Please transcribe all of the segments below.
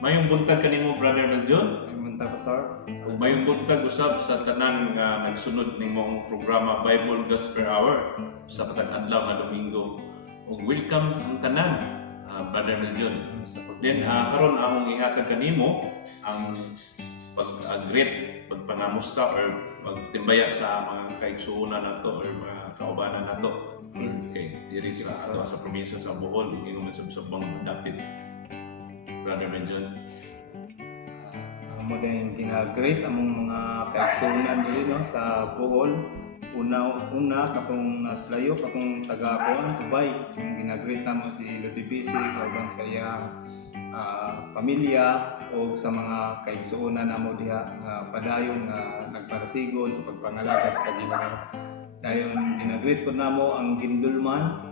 Mayong buntag kanimo Brother Meljon. Munta ko, sir. Ug mayong buntag usab sa tanan nga nagsunod nimong programa Bible Gospel Hour sa matag adlaw nga Domingo. Ug welcome ang tanan, Brother Meljon. Then karon among ihatag kanimo ang pag-greet, pagpangamusta or pagtimbaya sa mga kaigsuonan nato or mga kaubanan nato. Okay, diri sa ato sa probinsya sa Bohol, ingon sa subang dapit. Brother Meljon. Amo din gina-greet among mga kaigsuonan diri no sa Bohol. Una katong naslayo katong taga-kuan Ubay, yung gina-greet namo si Lodi Bisi kauban sa iyang pamilya o sa mga kaigsuonan namo diha nga padayon nga nagparasigon sa pagpangalagad sa Ginoo. Dayon gina-greet po namo ang gindulman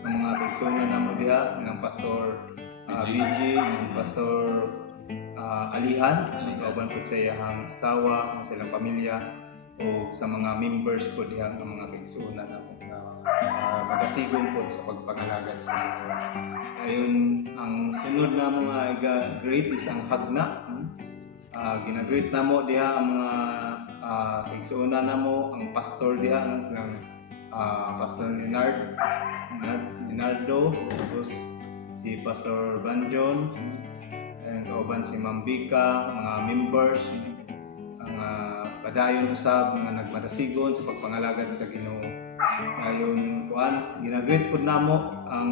ng mga kaigsuonan namo diha ng Pastor BG, ng Pastor Alihan, kauban po sa iyang asawa, sa ilang pamilya o sa mga members po diha ng mga kaigsuonan namo magasigon po sa pagpangalagad sa Ginoo. Ayun, ang sunod na mga great is ang hagna. Gina-greet namo diha ang mga kaigsuonan namo, ang pastor diha ng Pastor Leonardo, tapos si Pastor Banjon, and kauban si Ma'am Bika, mga members, ang padayon usab nga nagmadasigon sa pagpangalagad sa Ginoo. Ayon kuan, gina-greet pud namo ang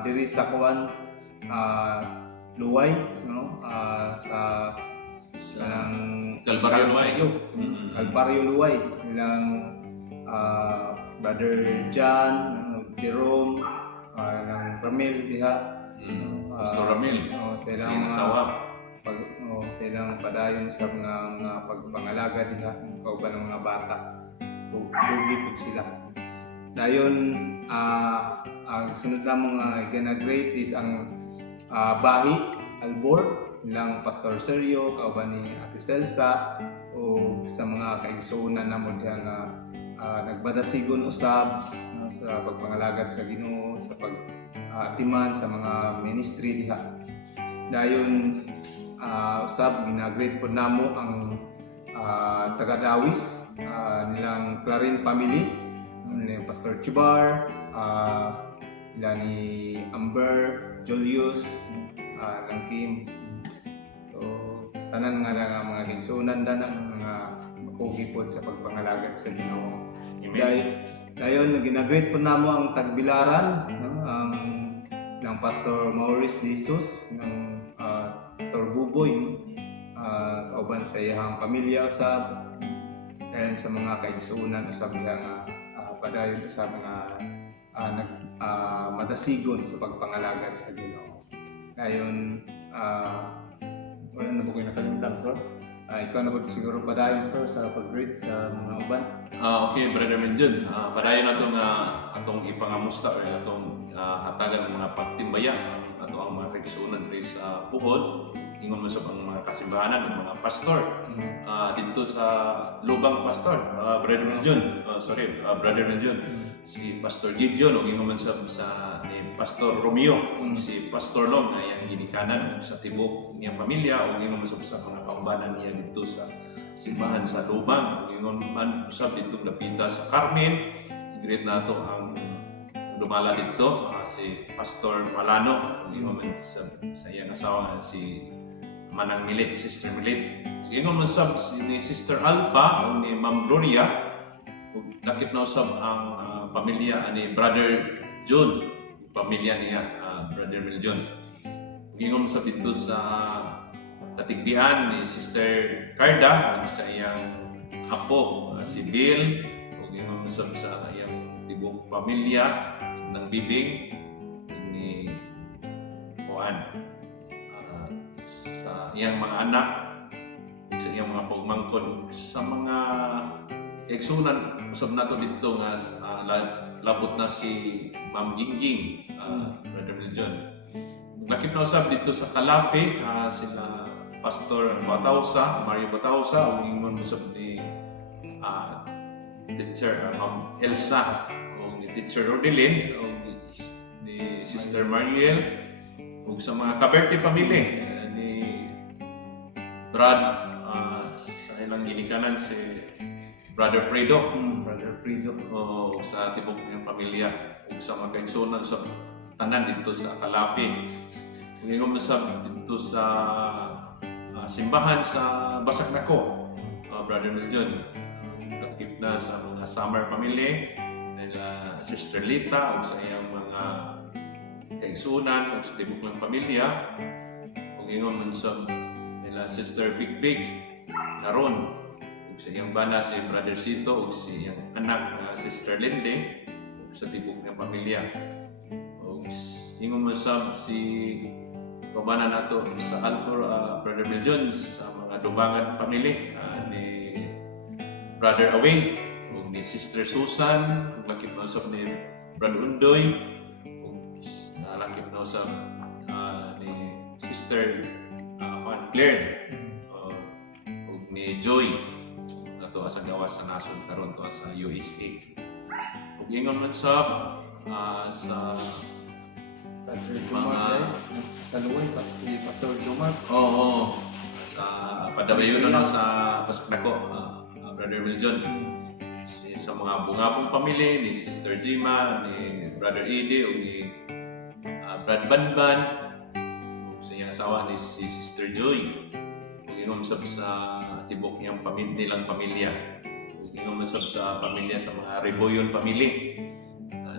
diri sa kuan Luway no sa Calvario Luway. Calvario Luway ilang Brother John, Jerome, ng Ramil diha. Pastor Ramil. Sa ilang asawa. Sa ilang padayon sa mga pagpangalaga diha kauban ng mga bata. Pugi po sila. Dayon ang sunod na mga gina-great is ang Bahi Albor ilang Pastor Sergio kauban ni Ate Celsa o sa mga kaigsuonan namo diha nga nagbadasigon usab sa pagpangalagad sa Ginoo, sa pag-atiman sa mga ministry diha. Dayon usab gina-greet po namo ang taga-Dawis nilang Clarin family, nilang Pastor Chibar, nila ni Amber, Julius, ng Kim. So, tanan nga lang ang mga kaigsuonan mga mapugi po sa pagpangalagad sa Ginoo. Dayon gina-greet po namo ang Tagbilaran, ang ng Pastor Maurice Jesus, ng Pastor Buboy, kauban sa iyang pamilya usab, and sa mga kaigsuonan usab diha nga padayon sa mga madasigon sa pagpangalagad sa Ginoo. Dayon wala na po kayo nakalimutan, sir. Ikaw na po siguro padayon, sir, sa pag-greet sa mga uban. Okay, Brother Meljon. Padayon na itong atong ipangamusta or atong hatagan ng mga pagtimbaya ato ang mga kaigsuonan diri sa Bohol. Ingon mo sa mga kasimbahanan ng mga pastor dito sa Lubang Pastor, Brother Meljon. Brother Meljon. Si Pastor Gideon o ingon man sa ni Pastor Romeo, si Pastor Long na iyang ginikanan sa tibok niyang pamilya o ingon man sa mga kaumbanan niya dito sa simbahan sa Lubang. Ingon man usab dito lapita sa Carmen. Greet nato ang dumala dito si Pastor Malano, ingon man sa iyang asawa si Manang Milit, Sister Milit. Ingon man sab ni Sister Alpa o ni Ma'am Gloria. Lakip na usab ang pamilya ni Brother John, pamilya niya Brother Meljon. Ingon sa dito sa tatigdian ni Sister Carda sa iyang apo si Bill, ug ingon sa iyang tibok pamilya ng Bibing ni Juan, sa iyang mga anak, sa iyang mga pagmangkon, sa mga kaigsuonan usab nato dito nga labot na si Ma'am Gingging, Brother Meljon. Nakip na usab dito sa Kalapi sila Pastor Mario Batausa, o ingon usab ni Teacher Ma'am Elsa o ni Teacher Rodelin o ni Sister Mariel ug sa mga Caberte family Brad, sa ilang ginikanan si Brother Fredo. Brother Frido. O sa tibok niyang pamilya o sa mga kaigsunan sa tanan dito sa Kalapi. Kung ingon mo sa dito sa simbahan sa Basak Dako, Brother Miljon, lakip na sa mga Summer family, nila Sister Lita o sa iyang mga kaigsunan o sa tibok ng pamilya. Kung ingon mo sa nila Sister Big Big, Naron, sa iyang bana si Brother Sito o si iyang anak na Sister Lindy sa tibok ng pamilya. O ingon mo sab si kabanan nato sa Alcor, Brother Miljon, sa mga Dubangan family ni Brother Awing o ni Sister Susan, o lakip na usab ni Brother Undoy, o lakip na usab ni Sister Claire o ni Joy ato sa gawas sa nasod karon to sa USA. Ug ingon man sab sa Brother Jomar, sa Luway, Pastor Jomar. oo sa padabayon na sa Basak Dako, Brother Miljon, sa mga bungabong pamilya ni Sister Jima, ni Brother Edie ug ni Brad Banban, ug sa iyang asawa ni si Sister Joy. Ug ingon sab sa tibok niyang nilang pamilya. Ug ingon sab sa pamilya sa mga Reboyon family,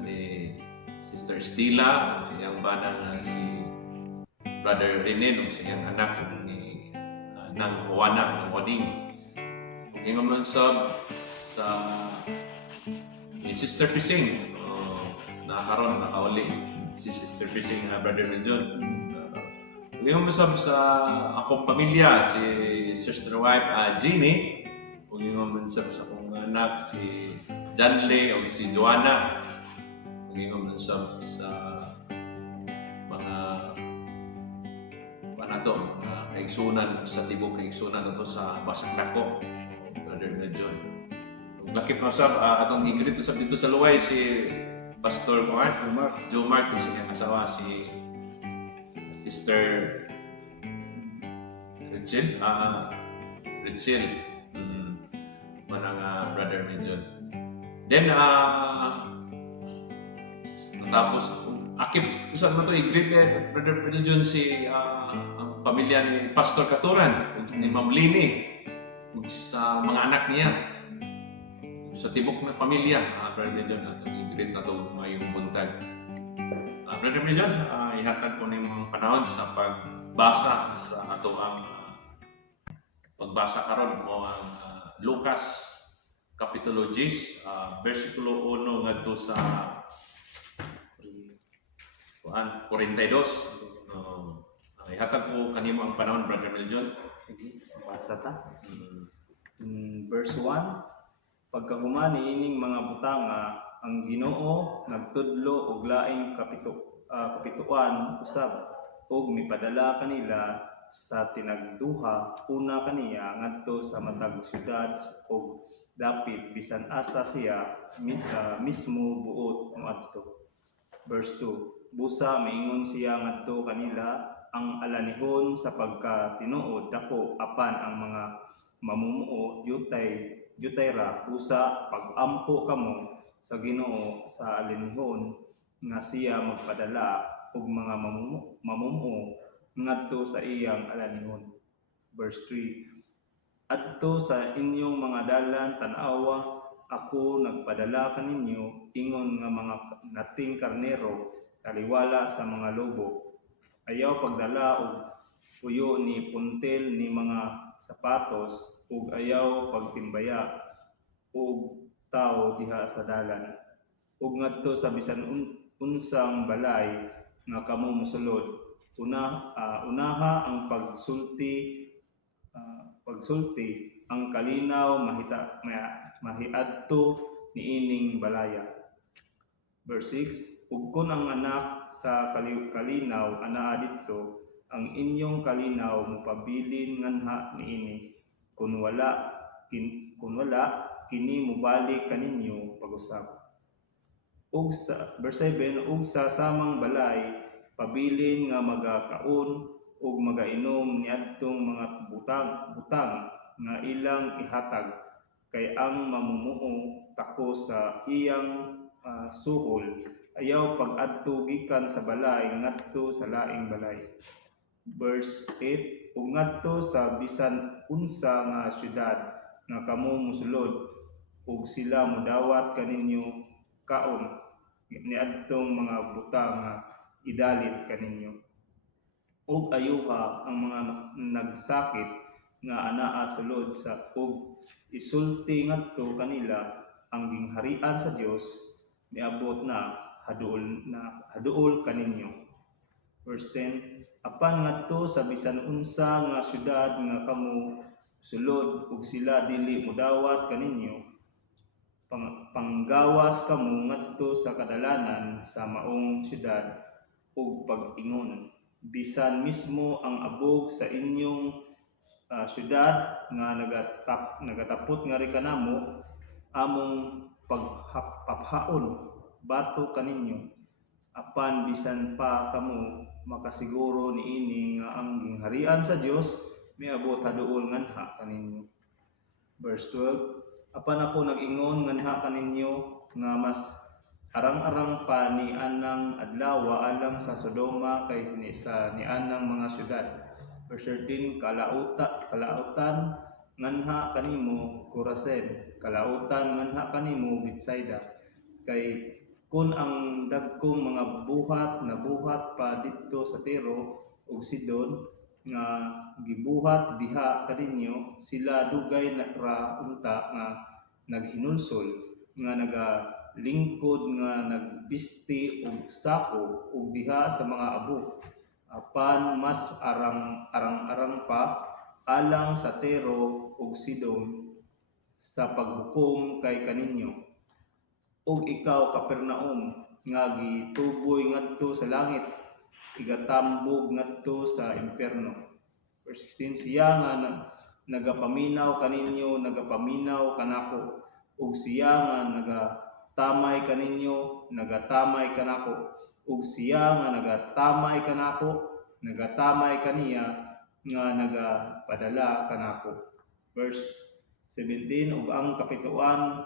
ni Sister Stila, sa iyang bana nga si Brother Renen, ug sa iyang anak ni Nang Juana ng Wading. Ug ingon man sab sa ni Sister Pising, nakaroon nakauli si Sister Pising na Brother Miljon. Ngayon masab sa akong pamilya, si sister wife Jeannie, o ngayon masab sa akong anak, si Janley o si Joanna, o ngayon masab sa mga mga kaigsunan, sa tibok kaigsunan ito sa Basak Dako, Brother Miljon. Lakip masab atong ingrid sa dito sa Luway si Pastor Joe Mark, sa kanyang asawa si Sister Richel, manang Brother Miljon. Then, tapos, akip, saan mo ito, i-greet Brother Miljon si ang pamilya ni Pastor Katuran, ni Ma'am Lini, sa mga anak niya, sa tibok ng pamilya, Brother Miljon, at i-greet na ito ngayong buntag. Brother Miljon, ihatag ko ng mga panahon sa pagbasa sa ato ang pagbasa karon mo ang Lucas Kapitulo 10, versikulo 1 ngadto sa 42. Ihatag ko kanimo ang panahon, Brother Miljon. Sige, basa ta. Verse 1, pagkahuman niining mga butanga, ang Ginoo nagtudlo og laing kapituan usab ug mipadala kanila sa tinagduha una kaniya ngadto sa matag syudad ug dapit bisan asa siya mismo buot moadto. Verse 2, busa maingon siya ngadto kanila ang alanihon sa pagkatinuod dako apan ang mga mamumuo jutay ra busa pag-ampo kamo sa Ginoo sa alanihon nga siya magpadala og mga mamumuo ngadto sa iyang alanihon. Verse 3, adto sa inyong mga dalan tan-awa ako nagpadala kaninyo ingon nga mga nating karnero taliwala sa mga lobo. Ayaw pagdala og puyo ni puntel ni mga sapatos ug ayaw pagtimbaya og tao diha sa dalan. Ug ngadto sa bisan unsang balay nga kamo mosulod, unaha ang pagsulti ang kalinaw mahiadto niining balaya. Verse 6, ug kun ang anak sa kalinaw anaa didto, ang inyong kalinaw mopabilin nganha niini. Kun wala kini mobalik kaninyo pag-usab. Ug sa verse 7, ug sa samang balay pabilin nga magakaon ug magainom niadtong mga butang nga ilang ihatag, kay ang mamumuo tako sa iyang suhol ayaw pag-adto gikan sa balay ngadto sa laing balay. Verse 8, ug ngadto sa bisan unsa nga syudad nga kamo mosulod, ug sila modawat kaninyo kaon niadtong mga butang nga idalit kaninyo. Ug ayuha ang mga nagsakit nga anaa sulod sa ug isulti ngadto kanila ang gingharian sa Dios niabot na haduol kaninyo. Verse 10, apan ngadto sa bisan unsa nga syudad nga kamo sulod ug sila dili modawat kaninyo, panggawas kamo ngadto sa kadalanan sa maong syudad ug pag-ingon, bisan mismo ang abog sa inyong syudad nga nagatapot nga ri kanamo among pagpaphaon bato kaninyo, apan bisan pa kamo makasiguro niini nga ang gingharian sa Dios miabot haduol nganha kaninyo. Verse 12, apan ako nag-ingon nganha kaninyo nga mas arang-arang pa ni anang adlaw alang sa Sodoma kay sa ni anang mga syudad. Verse 13, kalautan nganha kanimo Corazin, kalautan nganha kanimo Bethsaida, kay kun ang dagkong mga nabuhat pa didto sa Tiro ug Sidon nga gibuhat diha kaninyo, sila dugay ra unta nga naghinulsol nga nagalingkod nga nagbisti og sako ug diha sa mga abo, apan mas arang pa alang sa Tiro ug Sidon sa paghukom kay kaninyo. Ug ikaw Capernaum nga gituboy ngadto sa langit, igatambog ngadto sa impierno. Verse 16, siya nga nagapaminaw kaninyo nagapaminaw kanako, ug siya nga nagatamay kaninyo nagatamay kanako, ug siya nga nagatamay kanako nagatamay kaniya nga nagapadala kanako. Verse 17, ug ang kapituan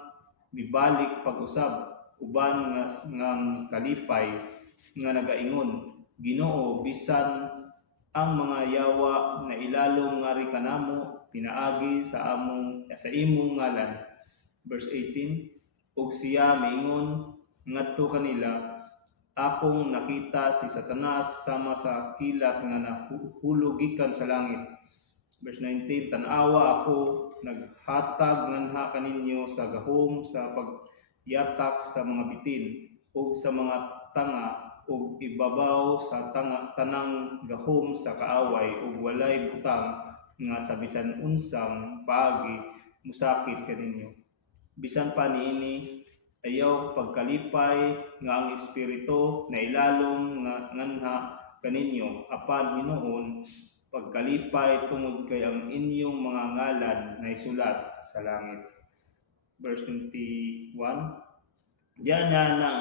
mibalik pag-usab uban ngang kalipay nga nagaingon, Ginoo, bisan ang mga yawa na ilalong nga ri kanamo pinaagi sa imong ngalan. Verse 18, ug siya miingon ngadto kanila, akong nakita si Satanas sama sa kilat nga nahulog gikan sa langit. Verse 19, tanawa ako naghatag nganha kaninyo sa gahom sa pagyatak sa mga bitin ug sa mga tanga ug ibabaw sa tanang gahom sa kaaway ug walay butang nga sa bisan unsang paagi musakit kaninyo. Bisan pa niini ayaw pagkalipay nga ang espiritu na ilalong nganha kaninyo, apan hinuon pagkalipay tungod kay ang inyong mga ngalan na isulat sa langit. Verse 21, diyan na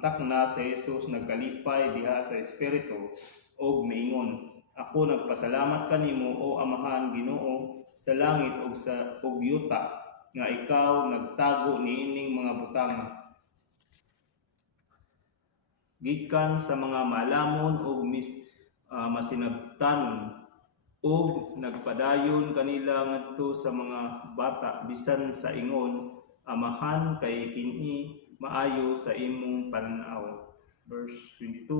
takna sa Jesus nagkalipay diha sa espiritu og miingon, ako nagpasalamat kanimo o Amahan Ginoo sa langit ug yuta nga ikaw nagtago niining mga butang gikan sa mga malamon ug masinabtanon, ug nagpadayon kanila ngadto sa mga bata bisan sa ingon, Amahan, kay kini maayo sa imong pan-aw. Verse 22,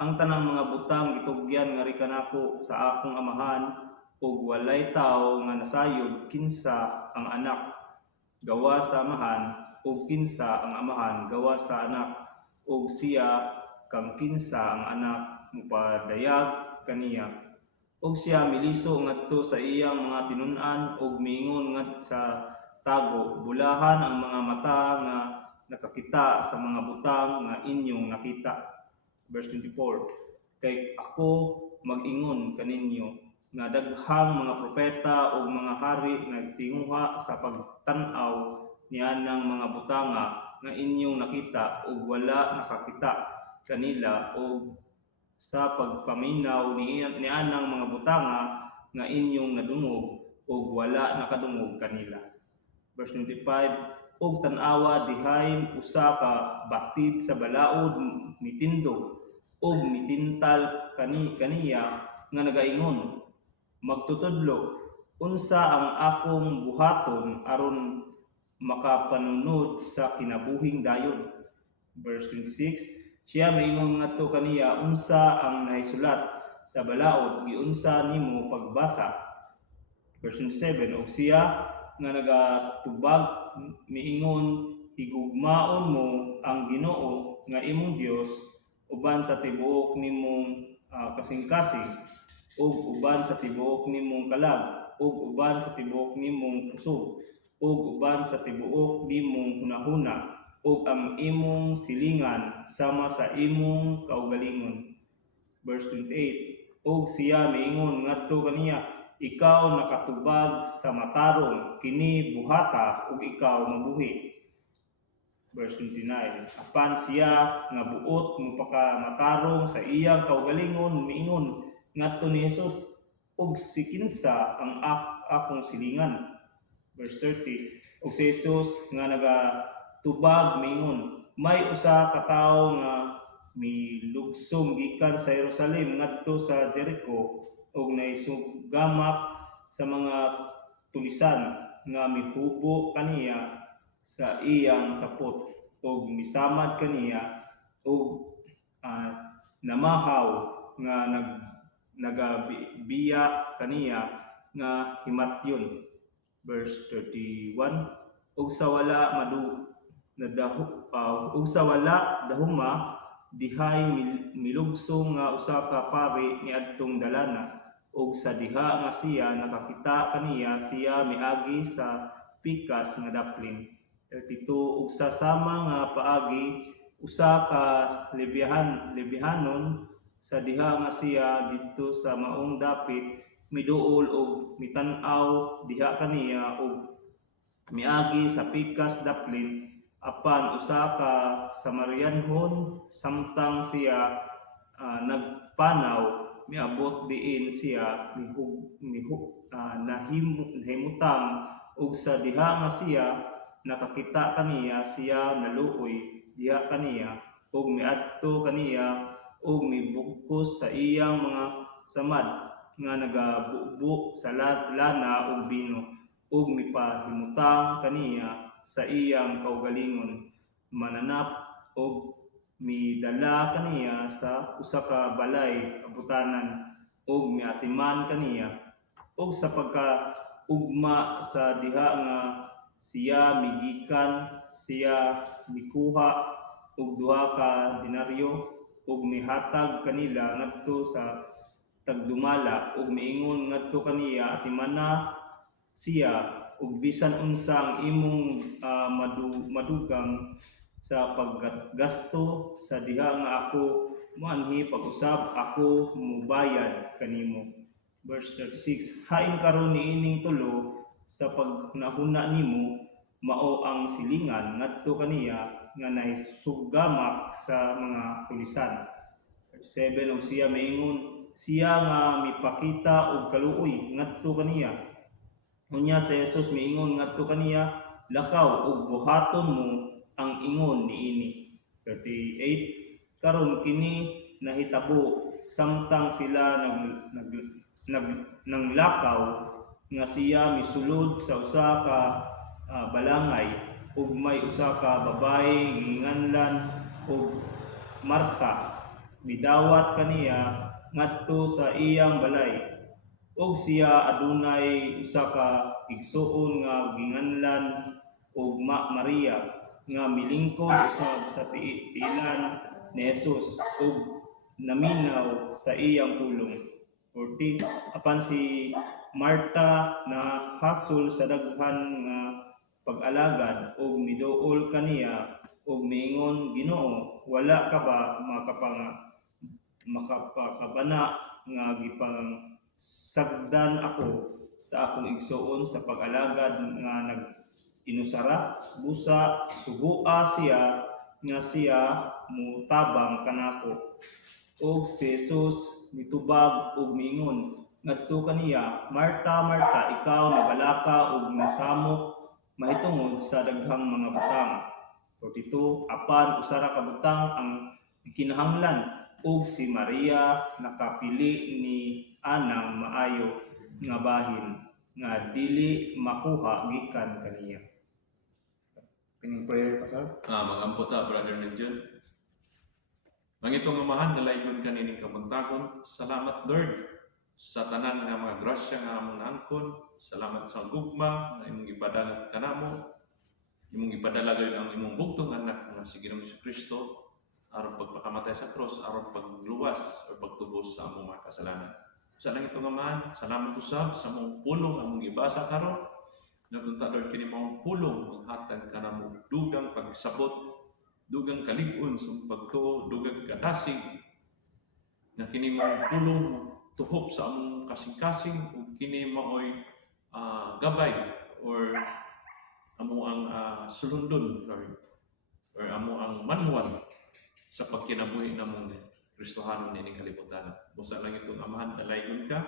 ang tanang mga butang gitugyan nga ri kanako sa akong amahan, ug walay tawo nga nasayod kinsa ang anak gawa sa amahan, ug kinsa ang amahan gawa sa anak, ug siya kang kinsa ang anak mupadayag kaniya. Ug siya miliso ngadto sa iyang mga tinun-an ug miingon ngadto sa tago, bulahan ang mga mata nga nakakita sa mga butang nga inyong nakita. Verse 24, kay ako mag-ingon kaninyo nga daghang mga propeta ug mga hari nagtinguha sa pagtan-aw nianang mga butanga nga inyong nakita ug wala nakakita kanila, ug sa pagpaminaw ni anang mga butanga nga inyong nadungog ug wala nakadungog kanila. Verse 25, ug tan-awa dihay usa ka batid sa balaod mitindog ug mitintal kaniya nga nagaingon, magtutudlo, unsa ang akong buhaton aron makapanunod sa kinabuhing dayon. Verse 26, siya maingon ngadto kaniya, unsa ang nahisulat sa balaod, giunsa nimo pagbasa. Verse 27, og siya nga nagatubag miingon, higugmaon mo ang Ginoo nga imong Dios uban sa tibuok nimong kasing-kasing ug uban sa tibuok nimong kalag ug uban sa tibuok nimong pusog ug uban sa tibuok nimong hunahuna ug ang imong silingan sama sa imong kaugalingon. Verse 28, ug siya miingon ngadto kaniya, ikaw nakatubag sa matarong, kini buhata ug ikaw mabuhi. Verse 29, apan siya nga buot mapakamatarong sa iyang kaugalingon miingon ngadto ni Jesus, ug si kinsa ang akong silingan. Verse 30, ug si Jesus nga nagatubag miingon, may usa ka tawo nga milugsong gikan sa Jerusalem ngadto sa Jericho ug naisugamak sa mga tulisan nga mihubo kaniya sa iyang sapot ug misamad kaniya ug namahaw nga nagabiya kaniya nga himatyon. Verse 31, ug sa wala dahuma dihay milugsong nga usa ka pari niadtong dalana ug sa diha nga siya nakakita kaniya siya miagi sa pikas nga daplin. 32, ug sa sama nga paagi usa ka lebihanon sa diha nga siya didto sa maong dapit miduol ug mitan-aw diha kaniya ug miagi sa pikas daplin apan usa ka Samarianhon samtang siya nagpanaw miabot diin siya nahimutang ug sa diha nga siya nakakita kaniya siya naluoy diha kaniya ug miadto kaniya ug mibugkos sa iyang mga samad nga nagabubo sa lana ug bino ug mipahimutang kaniya sa iyang kaugalingon mananap ug midala kaniya sa usa ka balay abutanan ug miatiman kaniya ug sa pagkaugma sa diha nga siya migikan siya mikuha og duha ka denaryo ug mihatag kanila ngadto sa tagdumala ug miingon ngadto kaniya atimana siya ug bisan unsa ang imong madugang sa paggasto sa diha nga ako moanhi pag-usab ako mubayad kanimo. Verse 36, hain karon niining tulo sa pagnahuna nimo mao ang silingan ngadto kaniya nga naisugamak sa mga tulisan. Verse 7, og siya maingon siya nga mipakita og kaluoy ngadto kaniya. Unya sa Jesus miingon ngadto kaniya, lakaw ug buhaton mo ang ingon niini. 38, karon kini nahitabo samtang sila naglakaw nga siya misulod sa usa ka balangay ug may usa ka babae ginganlan og Marta midawat kaniya ngadto sa iyang balay ug siya adunay usa ka igsuon nga ginganlan og Maria nga milingkod usab sa tiilan ni Jesus ug naminaw sa iyang pulong. 40, apan si Marta na hasol sa daghan nga pag-alagad ug miduol kaniya ug miingon, Ginoo, wala ka ba makapakabana nga gipangsagdan ako sa akong igsuon sa pag-alagad nga nag-inusara busa sugua siya nga siya mutabang kanako. ug si Jesus mitubag ug miingon ngadto kaniya, Marta, Marta, ikaw nabalaka ug nasamok mahitungod sa daghang mga butang. 42, apan usara ka butang ang ikinahanglan ug si Maria nakapili ni anang maayo nga bahin nga dili makuha gikan kaniya. Kining prayer, Pastor? Magampo ta, Brother Menjon. Mangitong amahan, dalaygon kanining kamuntakon. Salamat, Lord, sa tanan nga mga grasya nga among naangkon. Salamat sa gugma na imong ipadala kanamo. Imong ipadala gayud ang imong bugtong anak nga si Ginoong Kristo aron pagpakamatay sa cross, aron pagluwas o pagtubos sa among mga kasalanan. Sa langitong amahan, salamat usab sa mong pulong among ibasa karon. Natunta, Lord, kini mong pulong maghatag kanamo dugang pagsabot, dugang kalig-on sa pagtuo, dugang kadasig na kini mong pulong tuhop sa among kasing-kasing ug kini maoy gabay or amo ang sulundon, Lord, or amo ang manual sa pagkinabuhi namong Kristohanon ini kalibutan. Busa lang itong amahan, dalaygon ka,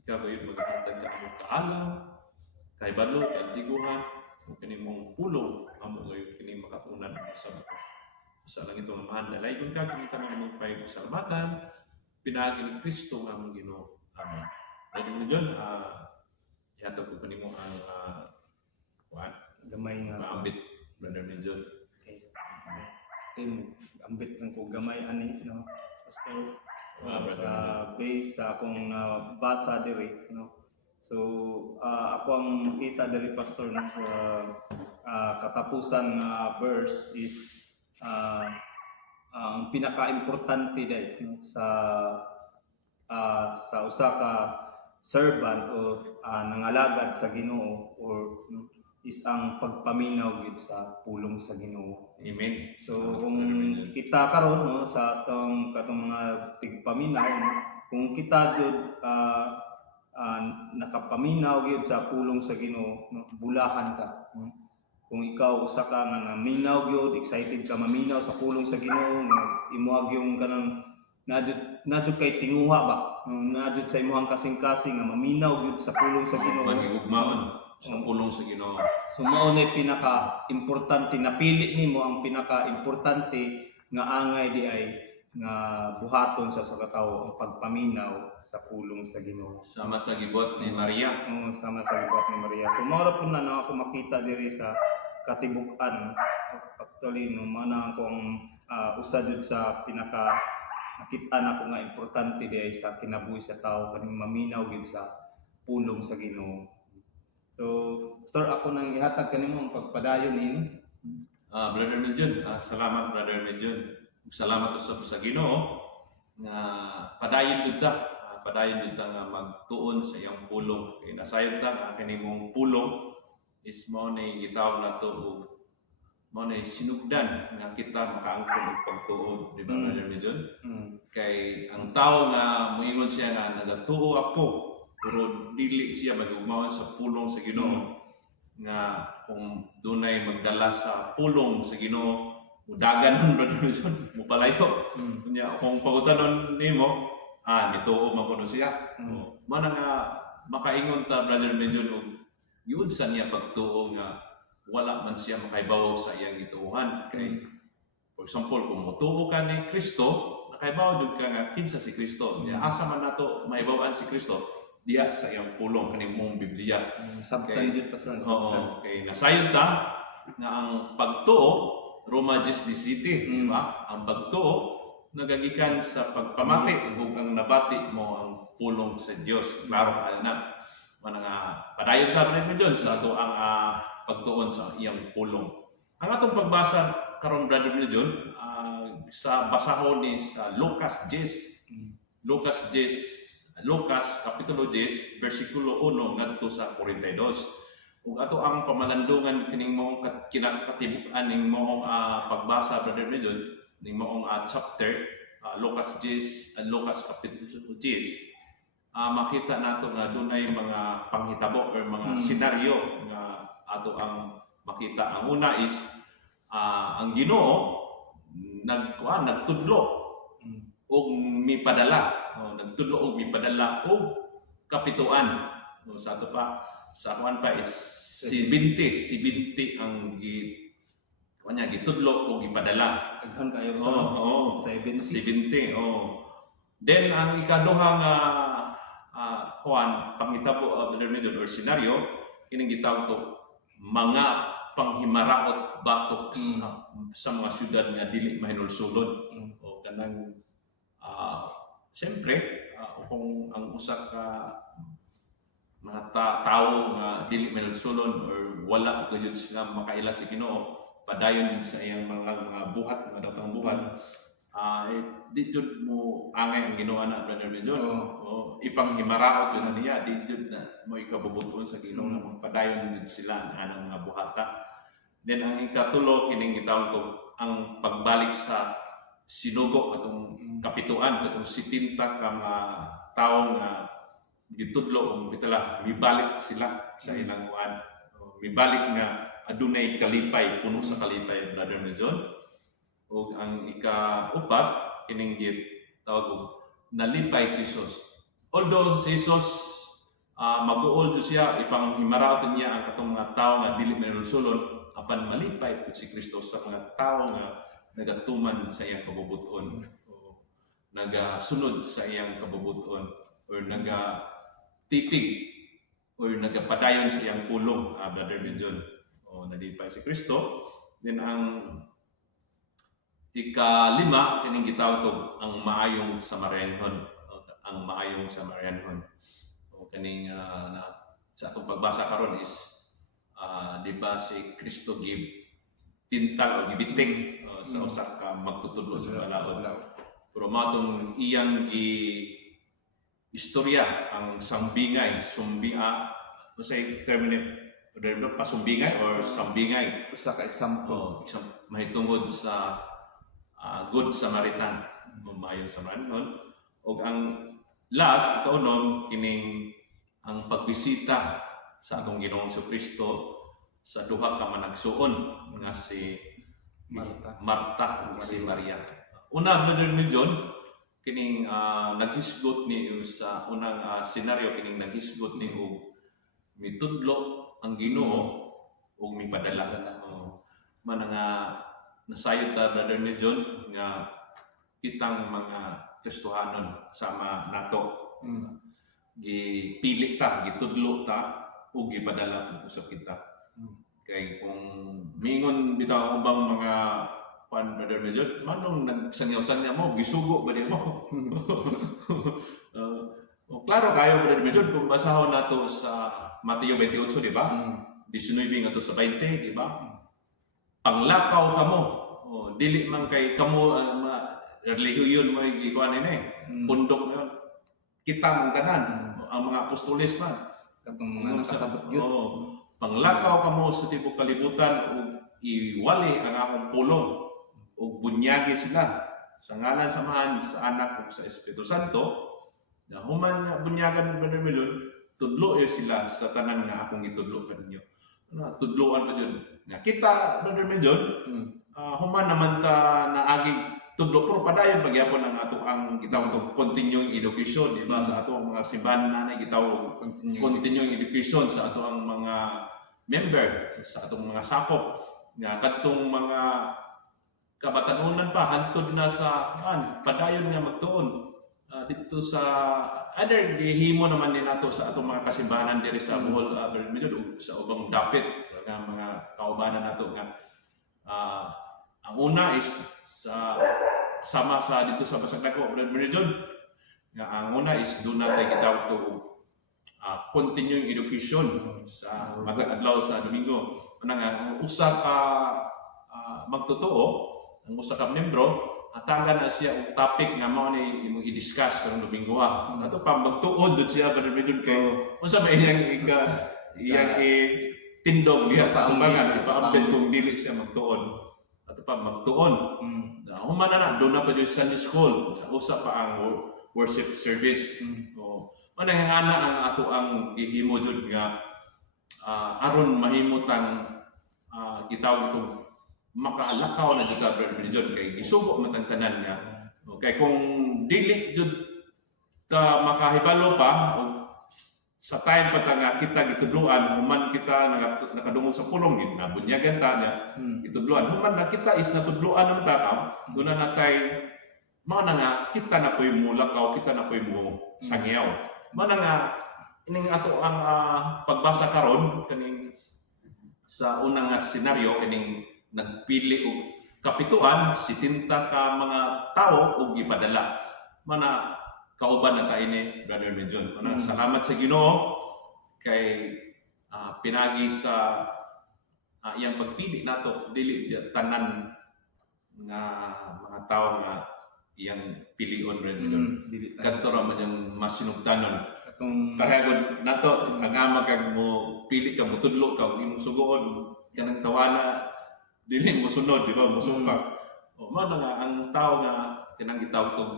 ikaw gayud maghatag ka among kaalam, kay balo, kay antiguhan, kung kini mong pulong, amo gayud kini makatunan sa bato. Busa lang itong amahan, dalaygon ka, kini tanong mong pagsalamatan, pinagi ni Kristo nga mong Ginoo. Amen. Dahil mo dyan, ihatag ko nimo ang Gamay nga. maambit, Brother Menjon. Ambit ng ko gamay ani, no? Pastor, Brother sa base sa akong basa diri, no? So, ako ang makita diri, Pastor, no, sa katapusan nga verse is ang pinaka-importante dahil, no, sa usa ka servant o nangalagad sa Ginoo or is ang pagpaminaw gid sa pulong sa Ginoo. Amen. So kung kita karon, no, sa atong katong mga tigpaminaw, no, kung kita jud nakapaminaw gyud sa pulong sa Ginoo, no, bulahan ka. No? Kung ikaw usa ka nga naminaw gyud, excited ka maminaw sa pulong sa Ginoo, nga imuhag yung kanang najud kay tinguha ba? Najud sa imuhang kasing-kasing nga maminaw gyud sa pulong sa Ginoo. Magigugmaon sa pulong sa Ginoo. So mao na pinaka-importante, napili nimo ang pinaka-importante nga angay di ay nga buhaton sa katawo ang pagpaminaw sa pulong sa Ginoo. Sama sa gibot ni Maria. Sama sa gibot ni Maria. So mao ra pud na ako makita diri sa katibuk-an. Actually no mana akong usa jud sa pinaka nakita nako nga importante di ay sa kinabuhi sa tawo kaning maminaw gid sa pulong sa Ginoo. So, sir, ako nang ihatag kanimo ang pagpadayon ini. Brother Menjon, salamat, Brother Menjon. Salamat usab sa Ginoo nga padayon jud ta. Padayon jud ta nga magtuon sa iyang pulong. Kay nasayod ta nga kini mong pulong is mao nay gitawag nato og mao nay sinugdan nga kita makaangkon og pagtuon, di ba, Brother Menjon? Kay ang tao nga moingon siya nga nagatuo ako, pero dili siya magugmaon sa pulong sa Ginoo nga kung dunay magdala sa pulong sa Ginoo mudagan Brother Wilson mupalayo kunya kung pagutanon nimo nituo man kuno siya mana nga makaingon ta Brother Menjon og yun sa niya pagtuo nga wala man siya makaibaw sa iyang gituohan kay for example kung motuo ka ni Kristo nakaibaw jud ka nga kinsa si Kristo asa man nato maibawan si Kristo diya sa iyang pulong kaning mong Biblia. Sabtan jud pa sir. Oo, kay nasayod ta nga ang pagtuo Roma 10:17, di ba? Ang pagtuo nagagikan sa pagpamati ug ang nabati mo ang pulong sa Dios. Klaro ka na. Mana nga padayon ta rin mo dyan sa ato ang pagtuon sa iyang pulong. Ang atong pagbasa karon Brother Menjon sa basahon ni sa Lucas 10. Lucas Kapitulo 10, versikulo 1 ngadto sa 42. Kung ato ang pamalandungan kining maong kinakatibuk-an ning maong pagbasa Brother Menjon ning maong chapter Lucas Kapitulo 10, makita nato nga dunay mga panghitabo or mga senaryo nga ato ang makita. Ang una is ang Ginoo nagtudlo og mipadala. Nagtudlo og mipadala og kapituan. Sa ato pa, sa kuan pa is 70 ang kanya gitudlo og ipadala. Daghan kayo sa Oo, 70. 70. Then ang ikaduha nga kuan pangitabo Brother Medjod or senaryo kining gitawag to mga panghimaraot batok sa mga syudad nga dili mahinulsulod. O kanang siyempre kung ang usa ka mga tao nga dili mahinulsulod or wala gayud sila makaila si Ginoo, padayon din sa iyang mga buhat, mga datang buhat. Di jud mo angay ang Ginoo na Brother Medjod. Ipanghimaraot yun na niya, di jud na mo ikabubuton sa Ginoo nga magpadayon din sila anang mga buhata. Then ang ikatulo kining gitawag to ang pagbalik sa sinugo atong kapituan atong 70 ka mga tawo nga gitudlo og bitala mibalik sila sa ilang kuan. Mibalik nga adunay kalipay, puno sa kalipay Brother Medjod. O ang ika-upat kining gitawag og nalipay si Jesus. Although si Jesus mag-uol siya ipanghimaraot niya ang atong mga tawo nga dili mahinulsulon, apan malipay po si Kristo sa mga tao nga nagatuman sa iyang kabubuton o nagasunod sa iyang kabubuton or nagatitig or nagapadayon sa iyang pulong, Brother Medjod. O nalipay si Kristo. Then ang ikalima kining gitawag og ang maayong Samaritanhon. Ang maayong Samaritanhon. O kaning sa atong pagbasa karon is di ba si Kristo tintag o gibiting sa usa ka magtutudlo sa balaod. Pero matong iyang istorya ang sambingay, say terminate pasumbingay or sambingay. Usa ka example. Mahitungod sa Good Samaritan, maayong Samaritan. O ang last, kaunom, kining ang pagbisita sa atong Ginoong Kristo sa duha ka managsuon nga si Marta ug si Maria. Una, Brother Medjod, kining naghisgot ni sa unang senaryo kining naghisgot ni og mitudlo ang Ginoo ug mipadala. Man nga nasayod ta Brother Medjod nga kitang mga Kristohanon sama nato. Gipili ta, gitudlo ta ug gipadala sa kita. Kay kung mingon bitaw ubang mga Brother Medjod, manong nagsangyaw-sangyaw mo, gisugo ba din mo? Klaro kayo Brother Medjod kung basahon nato sa Mateo 28, di ba? 19 nga to sa 20, di ba? Panglakaw kamo. Dili man kay kamo relihiyon mo ikuan ni pundok yon. Kita man tanan ang mga apostoles man Katong mga nakasabot yun. Panglakaw kamo sa tibok kalibutan ug iwali ang akong pulong ug bunyagi sila sa ngalan samahan sa anak ug sa Espiritu Santo. Na human bunyagan Brother Medjod, tudlo sila sa tanan nga akong gitudlo kaninyo. Tudloan pa yun. Kita Brother Medjod, human naman ta naagi tudlo pero padayon pagyapon ang ato ang gitawag to continuing education, di ba? Sa ato ang mga simbahan nanay gitawag continuing education sa ato ang mga member, sa atong mga sakop nga kadtong mga kabatanunan pa hantod na sa padayon nga magtuon dito sa other gihimo naman din nato sa atong mga kasimbahanan diri sa Bohol, Brother Medjod, sa ubang dapit sa mga kaubanan nato nga ang una is sama sa dito sa Basag Dako, Brother Medjod, nga ang una is doon natin gitawag to continuing education sa matag adlaw sa Domingo. Ang usa ka magtotoo, ang usa ka membro atagan na siya og topic nga mao ni imong i-discuss karong Domingo. Ato pa magtuod dud siya Brother Medjod kay unsa ba iyang tindog niya sa ambangan ipa-update kung dili siya magtuon. Ato pa magtuon. Human na doon na pa yung Sunday school. Usa pa ang worship service. Manang ana ang ato ang gihimo jud nga aron mahimutan gitawag itong makaalakaw na jud Brother Medjod kay gisugo matang tanan nga. Kay kung kung dili jud ta makahibalo pa o sa time pa ta nga kita gitudloan human kita nakadungog sa pulong gid nabunyagan ta niya gitudloan human na kita is natudloan ng takaw doon na natay mao na nga kita na po'y mulakaw kita na po'y mo sangyaw mao na nga ining ato ang pagbasa karon kaning sa unang nga senaryo kaning nagpili og kapituan 70 ka mga tawo og ipadala mana kauban na kaini Brother Medjon. Salamat sa Ginoo kay pinagi sa iyang pagpili nato dili tanan nga mga tawo nga iyang pilion Brother Medjon. Kadto ra man yang masinugtanon. Katong Parehagod nato nagama kag mo pili ka mo tudlo ka imong sugoon kanang tawana dili mo sunod di ba mo sumpa. O mao na nga ang tawo nga kanang gitawag tong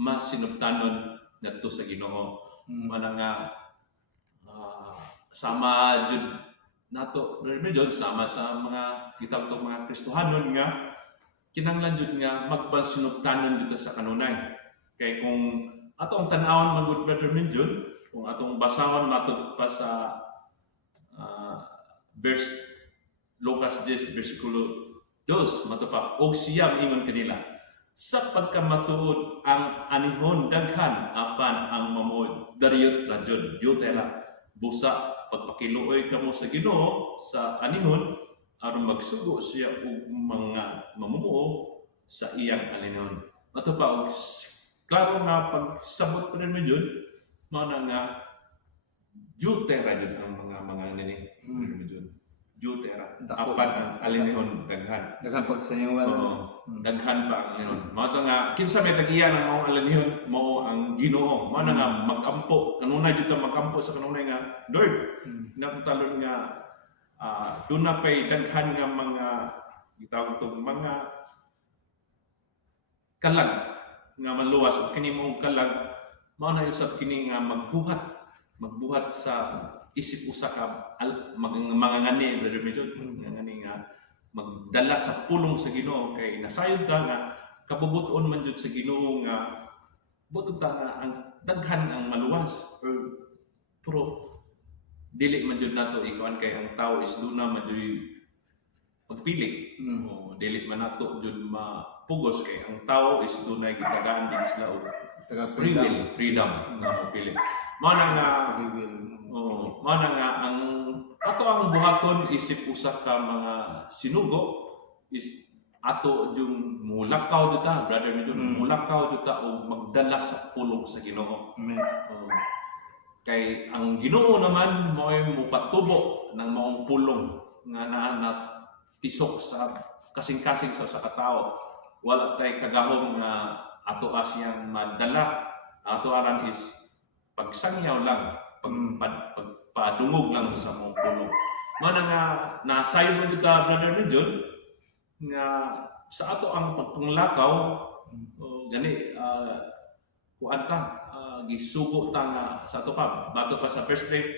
masinugtanon ngadto sa Ginoo. Mana nga sama jud nato Brother sama sa mga gitawag tong mga Kristohanon nga kinahanglan jud nga magpansinugtanon dito sa kanunay. Kay kung atong tan-awon magud Brother Medjon, kung atong basahon nato pa sa verse Lucas 10 versikulo 2 matupa og siya ingon kanila sa pagkamatuod ang anihon daghan apan ang mamuod dariyot radyon yutera busa pagpakiluoy kamo sa Ginoo sa anihon aron magsugo siya og mga mamumuo sa iyang anihon matupa og klaro nga pagsabot pa rin medyon mao na nga yutera jud ang mga nini medyon yutera apan ang alinihon daghan daghang pagsayawan. daghan pa ang Ginoo. Mao ta nga kinsa may tag-iya ng mao alanihon mao ang Ginoo. Mao na nga magampo kanunay jud ta magampo sa kanunay nga Lord. Nakutalon nga doon na pay daghan nga mga gitawag tong mga kalag nga maluwas ug kini mong kalag mao na usab kini nga magbuhat sa isip usa ka mga ngani Brother Medjon ngani nga magdala sa pulong sa Ginoo kay nasayod ta nga kabubuton man jud sa Ginoo nga buto ta nga ang daghan ang maluwas pero dili man jud nato ikuan kay ang tao is duna man jud pagpili o dili man nato jud mapugos kay ang tao is dunay gitagaan din sila og Taga freedom nga mapili mao na nga mao na nga ang ato ang buhaton isip usa ka mga sinugo is ato yung mulakaw juta Brother Medjon mulakaw juta o magdala sa pulong sa Ginoo. Kay ang Ginoo naman mo'y mupatubo ng maong pulong nga na tisok sa kasing-kasing sa katao wala tay kagahom nga ato asyang madala ato aran is pagsangyaw lang pagpadungog lang sa mong pulong. Mao na nga nasayon mo kita Brother Medjon nga sa ato ang pagpanglakaw gani kuan ta gisugo ta nga sa ato pa bato pa sa first trip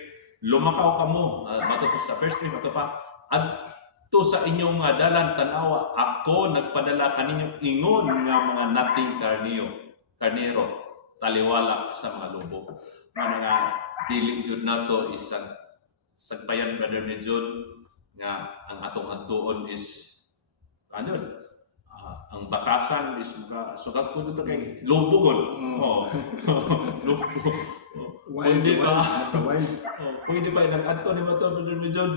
lumakaw kamo bato pa sa first trip bato pa adto sa inyong dalan tan-awa ako nagpadala kaninyo ingon nga mga nating karnero taliwala sa mga lubog. Mao nga dili jud nato isang sagbayan Brother Medjon nga ang atong adtuon is ang batasan is sugat po dito kay lubog lubog pwede pa nag-adto ni Mato Brother Medjon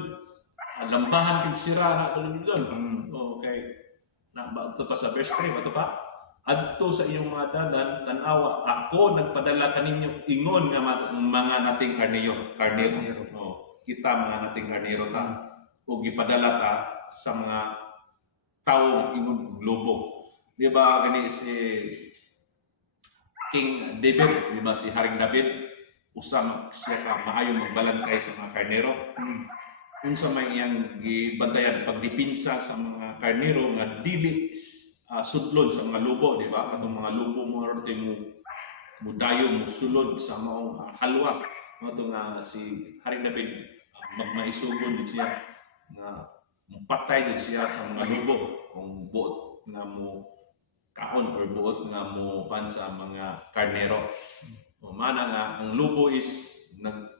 lambahan kag sira na Brother Medjon okay na ba pa sa verse 3 ato pa adto sa iyong mga dalan tan-awa ako nagpadala kaninyo ingon nga mga nating karnero kita mga nating karnero ta ug gipadala ta sa mga tawo nga ingon lubog di ba kani si King David di ba si Haring David usam siya ka maayo magbalantay sa mga karnero unsa may iyang gibantayan pagdipinsa sa mga karnero nga dili sudlod sa mga lubo, di ba? Katong mga lubo mo arte mo dayo mo sulod sa maong halwa. Mato nga si Haring David magmaisugod din siya na patay din siya sa mga lubo kung buot na mo kaon or buot nga mo pan sa mga karnero. O mana nga ang lupo is nag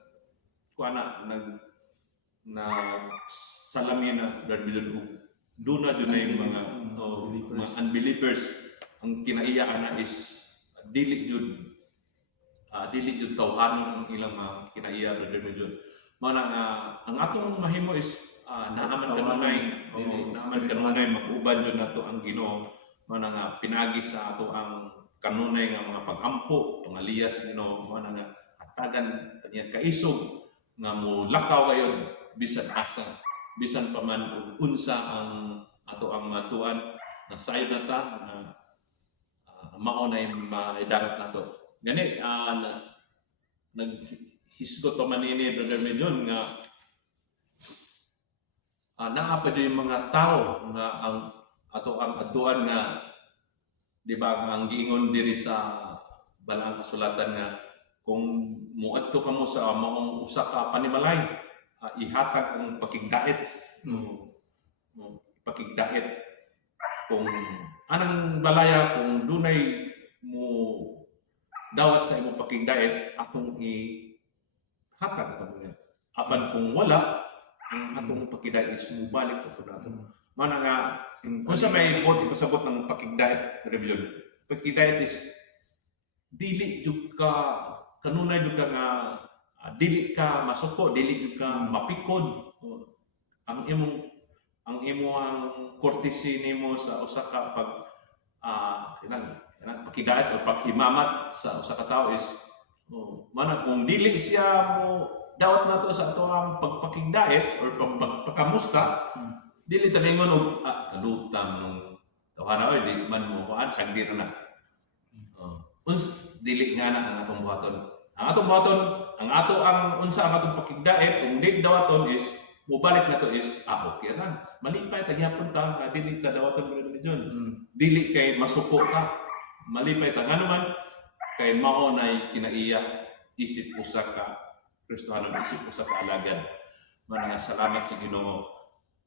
salamin na darbidon og duna dunay mga mga unbelievers ang kinaiyaan na is dili jud tawhanon ang ilang mga kinaiya darbidon. Mana nga ang atong mahimo is naaman kanunay mag-uban jud nato ang Ginoo. Mana nga pinagi sa ato ang kanunay nga mga pag-ampo, pangaliya sa Ginoo. Mana nga hatagan kaniya kaisog nga mo lakaw kayo bisan asa, bisan pa man ug unsa ang ato ang matuan na sayo na ta na mao na maidarat nato. Gani naghisgot pa man ini Brother Medyon nga naa pa yung mga tao nga ang ato ang atuan nga di ba ang giingon diri sa Balaang Kasulatan nga kung muadto ka mo sa maong usa ka panimalay ihatag ang pakigdait pakigdait kung anang balaya kung dunay mo dawat sa imong pakigdait atong ihatag ato niya apan kung wala ang atong pakigdait is mubalik to nato. Mana nga kung sa may vote ipasabot ng pakigdait rebellion. Pakigdait is dili jud ka kanunay jud ka nga dili ka masuko, dili jud ka mapikon. Ang imong courtesy nimo sa usa ka pakigdait o paghimamat sa usa ka tawo is mana kung dili siya mo dawat nato sa ato ang pagpakigdait or pagpakamusta dili talingon og kalutam nung tawhana oy di man mo kuan sagdi na. Uns dili nga na ang atong buhaton. Ang atong buhaton, ang unsa ang atong pakigdait kung di dawaton is mubalik na to is okay lang. Malipay tagyapon ta nga dili ta dawaton mo medyon. Dili kay masuko ka. Malipay ta nganuman kay mao nay kinaiya isip usa ka Kristohanon, isip usa ka alagad. Mana nga salamat sa Ginoo.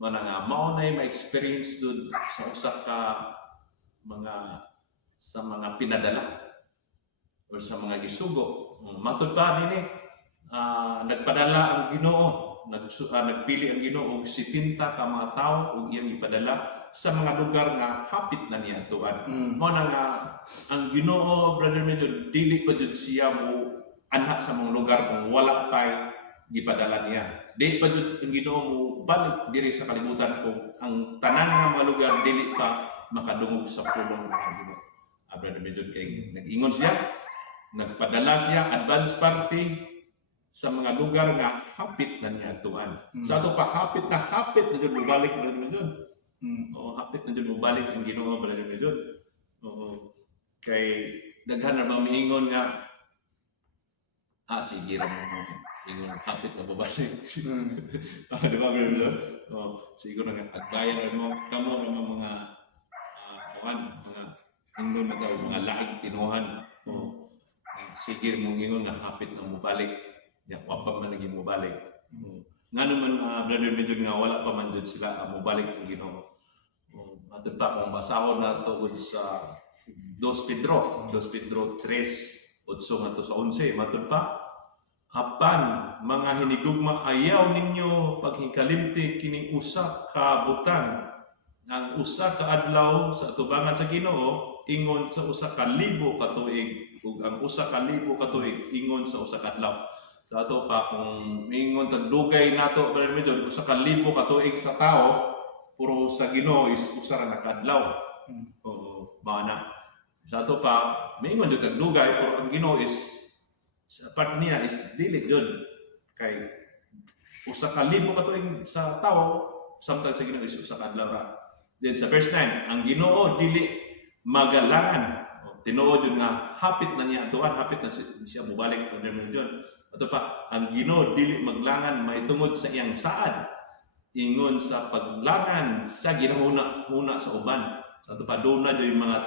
Mana nga mao nay ma-experience dud sa usa ka mga pinadala o sa mga gisugo. Matud pa nini nagpadala ang Ginoo, nagpili ang Ginoo og 70 ka mga tawo ug iyang ipadala sa mga lugar nga hapit na niya tuan. Mao na nga ang Ginoo Brother Medyo dili pa jud siya mo anha sa mga lugar kung wala tay gipadala niya. Di pa jud ang Ginoo mo balik diri sa kalibutan kung ang tanan nga mga lugar dili pa makadungog sa pulong ng Ginoo. Brother Medyo kay nag-ingon siya, nagpadala siya advance party sa mga lugar nga hapit na niya tuan. Sa ato pa hapit na jud balik Brother Medyo. Hapit na jud balik ang Ginoo Brother Medyo. Kay daghan na mamiingon nga sige ra mo ingon hapit na babalik. Di ba Brother? Siguro nga agbayan mo kamo ng mga mga ingon na tayo, mga laing tinuhan. Sige mo ingon nga hapit na mubalik. Wapa man naging mubalik. Nga naman Brother Medyo nga wala pa man dyan sila mubalik ang Ginoo. Ato pa kung basahon na tungod sa 2 Pedro 3, 8 nga to sa 11, matod pa, apan mga hinigugma ayaw ninyo paghikalimti kining usa ka butang ang usa ka adlaw sa atubangan sa Ginoo ingon sa usa ka libo ka tuig ug ang usa ka libo ka tuig ingon sa usa ka adlaw. Sa ato pa kung ingon tagdugay nato pero medyo usa ka libo ka tuig sa tao puro sa Ginoo is usa ra ka adlaw. Mana sa ato pa maingon jud tagdugay pero ang Ginoo is sa part niya is dili jud kay usa ka libo ka tuig sa tao samtang sa Ginoo is usa ka adlaw ra. Then sa verse 9 ang Ginoo dili magalangan. Tinuod yun nga hapit na niya atuan, hapit na siya mubalik under medyon. Ato pa ang Ginoo dili maglangan mahitungod sa iyang saad ingon sa paglangan sa ginahuna sa uban. Ato pa doon na yung mga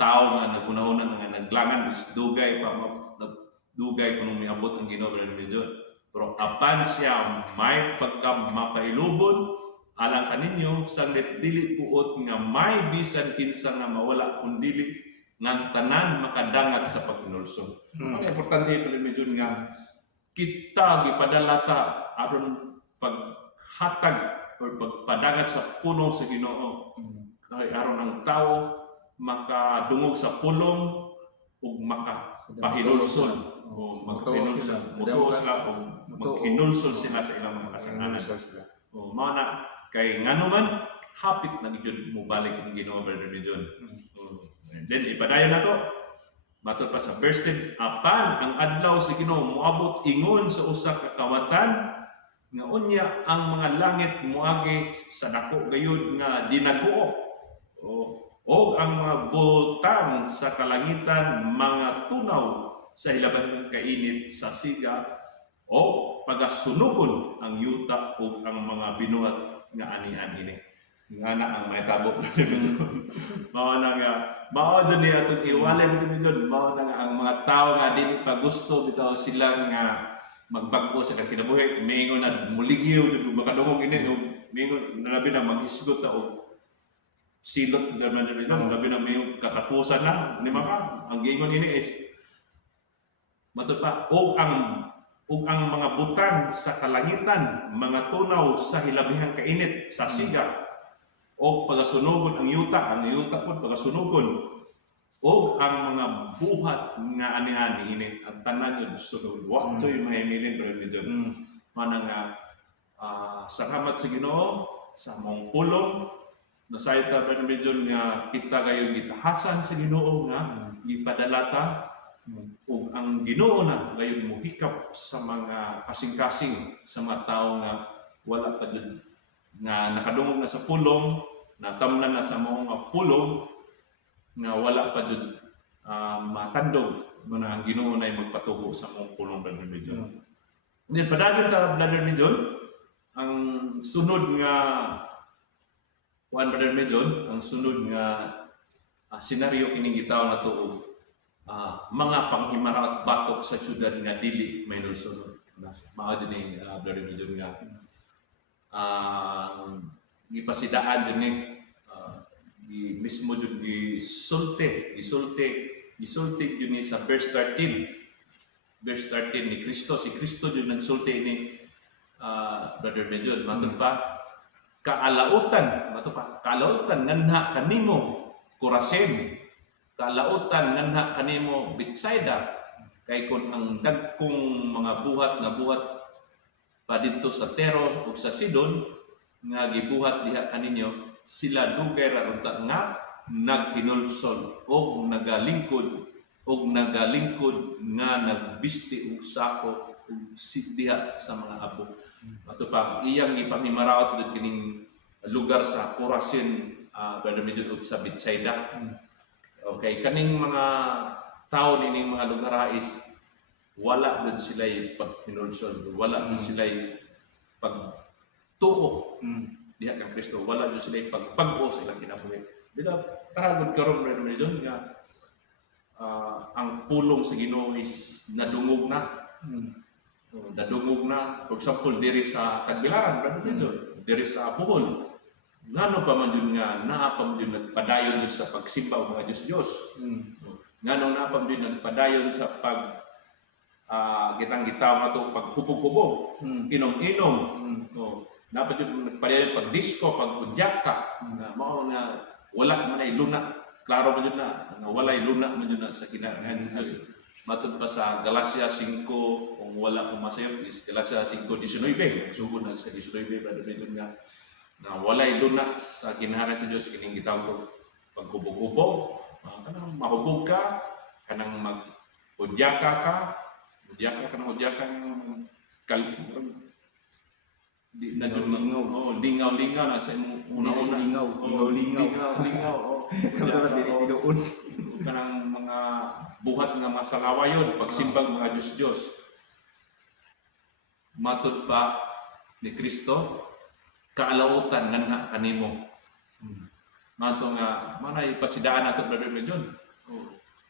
tao nga nagunahuna nga naglangan is dugay pa dugay kung miabot ang Ginoo under medyon. Pero apan siya may pagka mapailubon alang kaninyo sanglit dili buot nga may bisan kinsa nga mawala kun dili nga tanan makadangat sa paghinulsol. Ang importante pa rin medyo nga kita gipadala ta aron paghatag or pagpadangat sa puno sa Ginoo. Kay aron ang tao makadungog sa pulong ug makapahinulsol o magpahinulsol sila o maghinulsol sila sa ilang mga kasalanan. O mao na kay ngano man hapit na gyud mo balik ang Ginoo brother ni John. Then ipadayon na to. Matod pa sa verse 10, apan ang adlaw sa Ginoo moabot ingon sa usa ka kawatan nga unya ang mga langit moagi sa dako gayud nga dinaguo. O ang mga butang sa kalangitan mga tunaw sa hilabang kainit sa siga o pagasunugon ang yuta o ang mga binuhat nga ani-ani. Nga na ang may tabo. Mao na nga mao din ni atong iwalay mo din mao na nga ang mga tao nga dili pa gusto bitaw sila nga magbag-o sa kinabuhi mingon na muligyo jud makadungog ini mingon labi na maghisgot ta og silot naman din labi na may katapusan na ni maka ang giingon ini is matud pa og ang mga butang sa kalangitan mga tunaw sa hilabihang kainit sa siga o pagasunugon ang yuta po pagasunugon o ang mga buhat nga ani-ani ini at tanan yun sunod wa to'y mahimilin pero medyo manang salamat sa Ginoo sa mong pulong nasayta pero medyo nga kita kayo gitahasan sa Ginoo nga gipadalata ug ang Ginoo na gayon mo hikap sa mga kasing-kasing sa mga tao nga wala pa dyan nga nakadungog na sa pulong natamnan na sa mga pulong nga wala pa dyan makandog na ang Ginoo na magpatubo sa mga pulong brother Medyon. Then padagod ta brother Medyon ang sunod nga brother Medyon ang sunod nga senaryo kining gitaw na tuog mga panghimara at batok sa syudad nga dili may nulsunod. Mao din brother Medyon nga gipasidaan din mismo jud gisulti yun sa verse 13 ni Kristo si Kristo jud nagsulti ni brother Medyon matod pa kaalautan nganha kanimo Corazin kaalautan nganha kanimo Bethsaida kay kun ang dagkong mga buhat pa dito sa Tero ug sa Sidon nga gibuhat diha kaninyo sila dugay ra unta nga naghinulsol o nagalingkod nga nagbisti og sako ug diha sa mga abo. Ato pa iyang ipamimaraot dito kining lugar sa Corazin brother Medyon ug sa Bethsaida. Okay, kaning mga tao nining mga lugar is wala dun sila paghinulsol, wala dun sila pagtuo diha kang Kristo, wala dun sila pagpag-o sa ilang kinabuhi. Bila kahagod karon brother Medyon nga ang pulong sa Ginoo is nadungog na. Nadungog na. For example, diri sa Tagbilaran, brother Medyon, diri sa Puhol. Ngano pa man yun nga, naa pa man yun nagpadayon sa pagsimba o mga Diyos-Diyos. Ngano naa pa man yun nagpadayon sa gitang-gitaw na ito, paghubog-hubog, inom-inom. Dapat yun nagpadayon pag-disco, pag-udyaka. Mao na wala man ay luna. Klaro man yun na wala ay luna man yun na sa kinaranahan sa Diyos. Matod pa sa Galacia 5, kung wala kong masayap, is Galacia 5:19. Sugod na sa 19, brother Medyon nga, na walay luna sa kinahanglan sa Diyos kining gitawag ko paghubog-hubog kanang mahubog ka kanang mag-udyaka ka di na jud lingaw na sa una-una lingaw kanang mga buhat nga masalawayon pagsimbag mga Diyos matod pa ni Kristo kaalautan nganha kanimo. Mato nga manay pasidaan nato brother Medyon.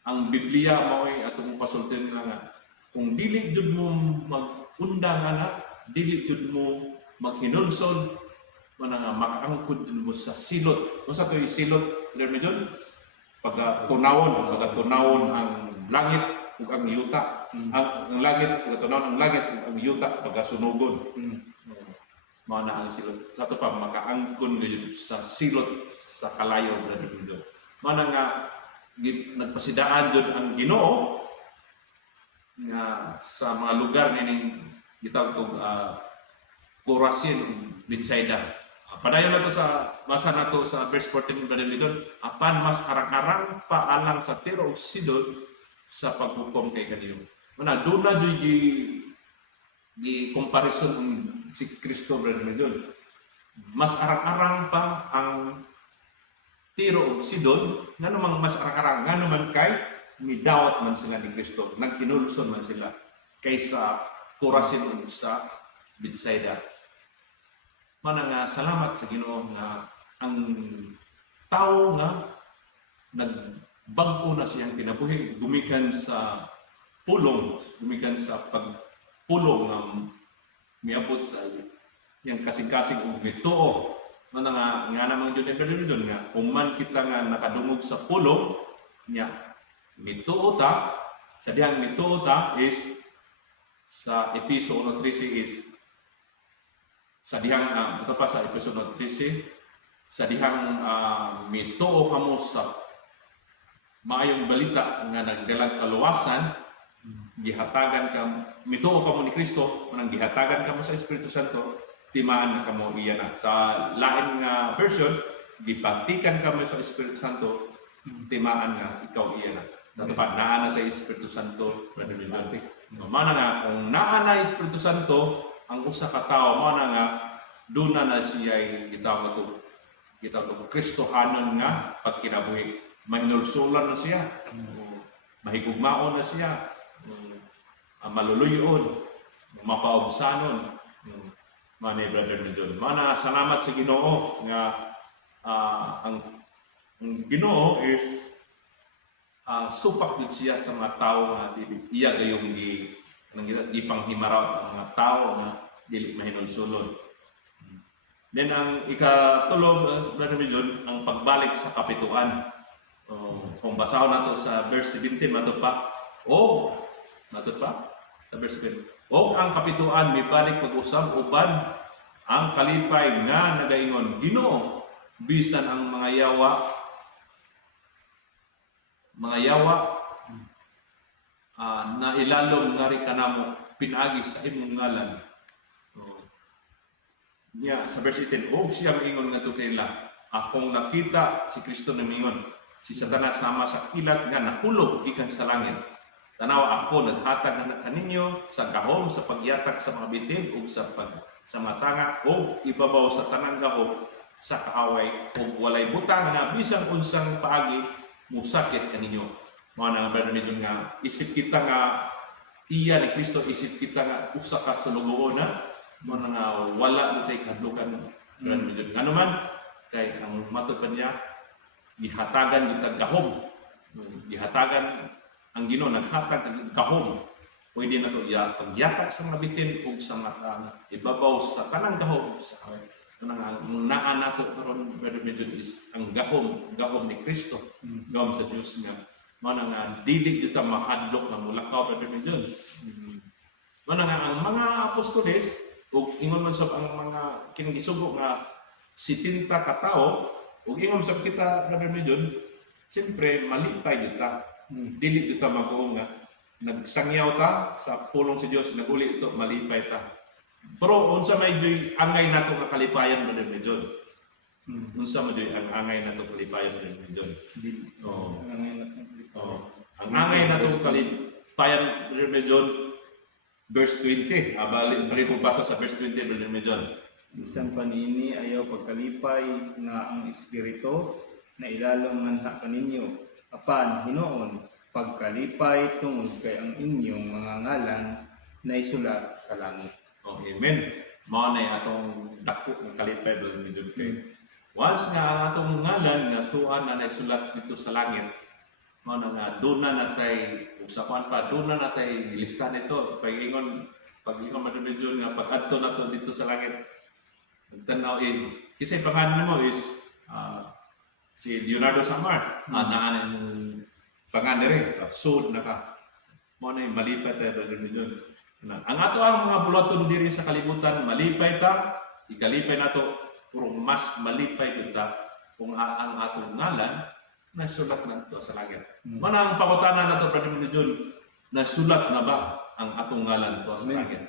Ang Biblia mao'y atong pasultin nga kung dili jud mo mag-undang ana, dili jud mo maghinulsol, Mana nga makaangkod mo sa silot. Kung sa ito'y silot, Brother Medyon, pagkatunawon ang langit ug ang yuta. Ang langit, pagkatunawon ang langit ug ang yuta, pagkasunugon. Mana ang silot. Sa ito pa, makaangkon ngayon sa silot sa kalayo, Brother Medyon. Mana nga, nagpasidaan doon ang Ginoo nga sa mga lugar nining gitawag tong Corazin ug Bethsaida. Padayon na to sa basa na to sa verse 14 Brother Medyon, apan mas arang-arang pa alang sa Tiro ug Sidon sa paghukom kay kaniyo. Mana doon na di comparison ang si Kristo, Brother Medyon. Mas arang-arang pa ang Tiro ug Sidon, ngano man mas arang-arang, ngano man kay midawat man sila ni Kristo, nagkinulson man sila kaysa Corazin ug sa Bethsaida. Mana nga salamat sa Ginoo nga ang tao nga nagbangko na siyang kinabuhi gumikan sa pulong, gumikan sa pagpulong nga miabot sa yang kasing-kasing ug mituo. Mana nga naman jud ang nga human kita nga nakadungog sa pulong nya mituo ta, sa dihang mituo ta is sa Efeso 1:13 is sa dihang ito pa sa Efeso 1:13, sa dihang mituo kamo sa maayong balita nga nagdalag kaluwasan, gihatagan ka, mituo kamo ni Kristo, manang gihatagan kamo sa Espiritu Santo, timaan na kamo iya na. Sa lain nga version, gipatikan kamo sa Espiritu Santo, timaan nga ikaw iya na. Natupad, naa na tayo Espiritu Santo, Brother Medyon. Mana nga, kung naa na Espiritu Santo, ang usa ka tawo mana nga doon na siya gitawag to Kristohanon nga pagkinabuhi. Mahinulsulan na siya, mahigugmaon na siya, maluluyon, mapaubsanon. Mani Brother Medyon. Mana salamat sa Ginoo nga ang Ginoo is supak gid siya sa mga tawo nga iya gayong di panghimaraw ang mga tao na dili mahinulsulon. Then ang ikatulo, Brother Medyon, ang pagbalik sa kapituan. Kung basahon nato sa verse 17 mato pa, sa verse 17. O ang kapituan mibalik pag-usab uban ang kalipay nga nagaingon Ginoo bisan ang mga yawa na ilalom ngari kanamo pinagi sa imong ngalan. Sa verse 18, og siya mingon ngadto kanila, akong nakita si Kristo na mingon, si Satanas sama sa kilat nga nahulog gikan sa langit. Tanaw ako naghatag na kaninyo sa gahom sa pagyatag sa mga bitin ug sa mga tanga ug ibabaw sa tanang gahom sa kaaway ug walay butang nga bisan unsang paagi musakit kaninyo. Mga nga Brother Medyon nga isip kita nga iya ni Kristo, isip kita nga usa ka sa lugoon na mga nga wala mo tayo kadlukan, Brother Medyon. Nga naman kay ang matupan niya gihatagan kita gahom, gihatagan ang Ginoo naghatag ng gahom. Pwede na ito pagyatag sa mga bitin ug sa mga ibabaw sa tanang gahom sa ang naa nato karon Brother Medyon is ang gahom ni Kristo, gahom sa Dios nga mana nga dili kita mahadlok na mulakaw Brother Medyon. Mana nga ang mga apostoles ug ingon man sa ang mga kinigisugo nga 70 ka tawo ug ingon sa kita Brother Medyon, siyempre malipay kita. Dili kita mag-uong nga nagsangyaw ta sa pulong sa Dios, naguli ito malipay ta. Pero unsa may angay nato nga kalipayan Brother Medyon? Unsa mo ang angay nato kalipayan Brother Medyon? Ang angay nato kalipayan Brother Medyon, verse 20. Balik ko basa sa verse 20 Brother Medyon. Bisan panini ayaw pagkalipay nga ang espiritu na ilalong manha kaninyo. Apan Hinoon pagkalipay tungod kay ang inyong mga ngalan na isulat sa langit. Amen. Mao na atong dako ng kalipay Brother Medyon kay once nga atong ngalan nga tuan na naisulat dito sa langit, mao na nga doon na natay usapan pa, doon na natay lista nito pag-ingon Brother Medyon nga pag-adto nato dito sa langit Tanaw kasi pangalan mo is si Leonardo Samar. Naan yung pangalan rin. Sold na ka. Mo na yung malipay tayo ba yun. Ang ato ang mga bulaton diri sa kalibutan, malipay ta, ikalipay nato, puro mas malipay kita kung ang atong ngalan na sulat na ito sa langit. Mana ang pangutanan nato pa ni John na sulat na ba ang atong ngalan ito sa langit?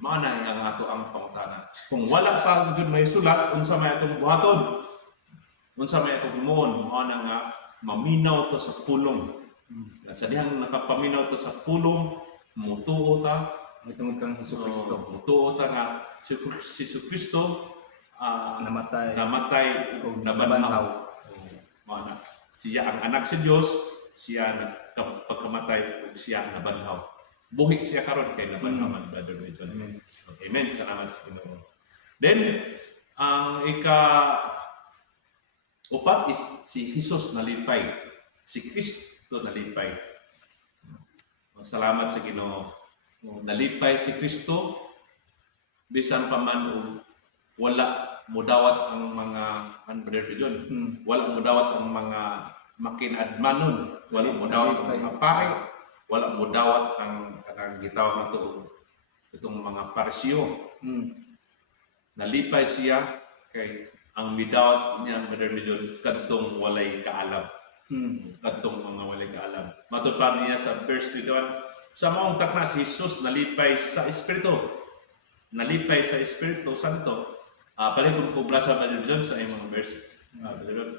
Mana ang ato ang pangutanan. Kung wala pa jud may sulat, unsa may atong buhaton? Unsa may atong himuon? Mao na nga maminaw to sa pulong. Sa dihang nakapaminaw to sa pulong, mutuo ta Itungod kang Hesukristo. mutuo ta nga si Kristo namatay o nabanhaw. Mana siya ang anak sa Dios, siya pagkamatay ug siya nabanhaw. Buhi siya karon kay nabanhaw man brother John. Amen. Salamat sa Ginoo. Then ang upat is si Jesus nalipay. Si Kristo nalipay. Salamat sa Ginoo. Nalipay si Kristo bisan pa man wala mudawat ang mga Brother John. Wala mudawat ang mga makinadmanon, wala mudawat ang mga pare, wala mudawat ang gitawag nato itong mga parisyo. Nalipay siya kay ang midawat niya Brother John kadtong walay kaalam. Kadtong mga walay kaalam. Matod pa niya sa verse 21, sa maong takna si Jesus nalipay sa Espiritu. Nalipay sa Espiritu Santo. Palikong ko brasa Brother John sa imong verse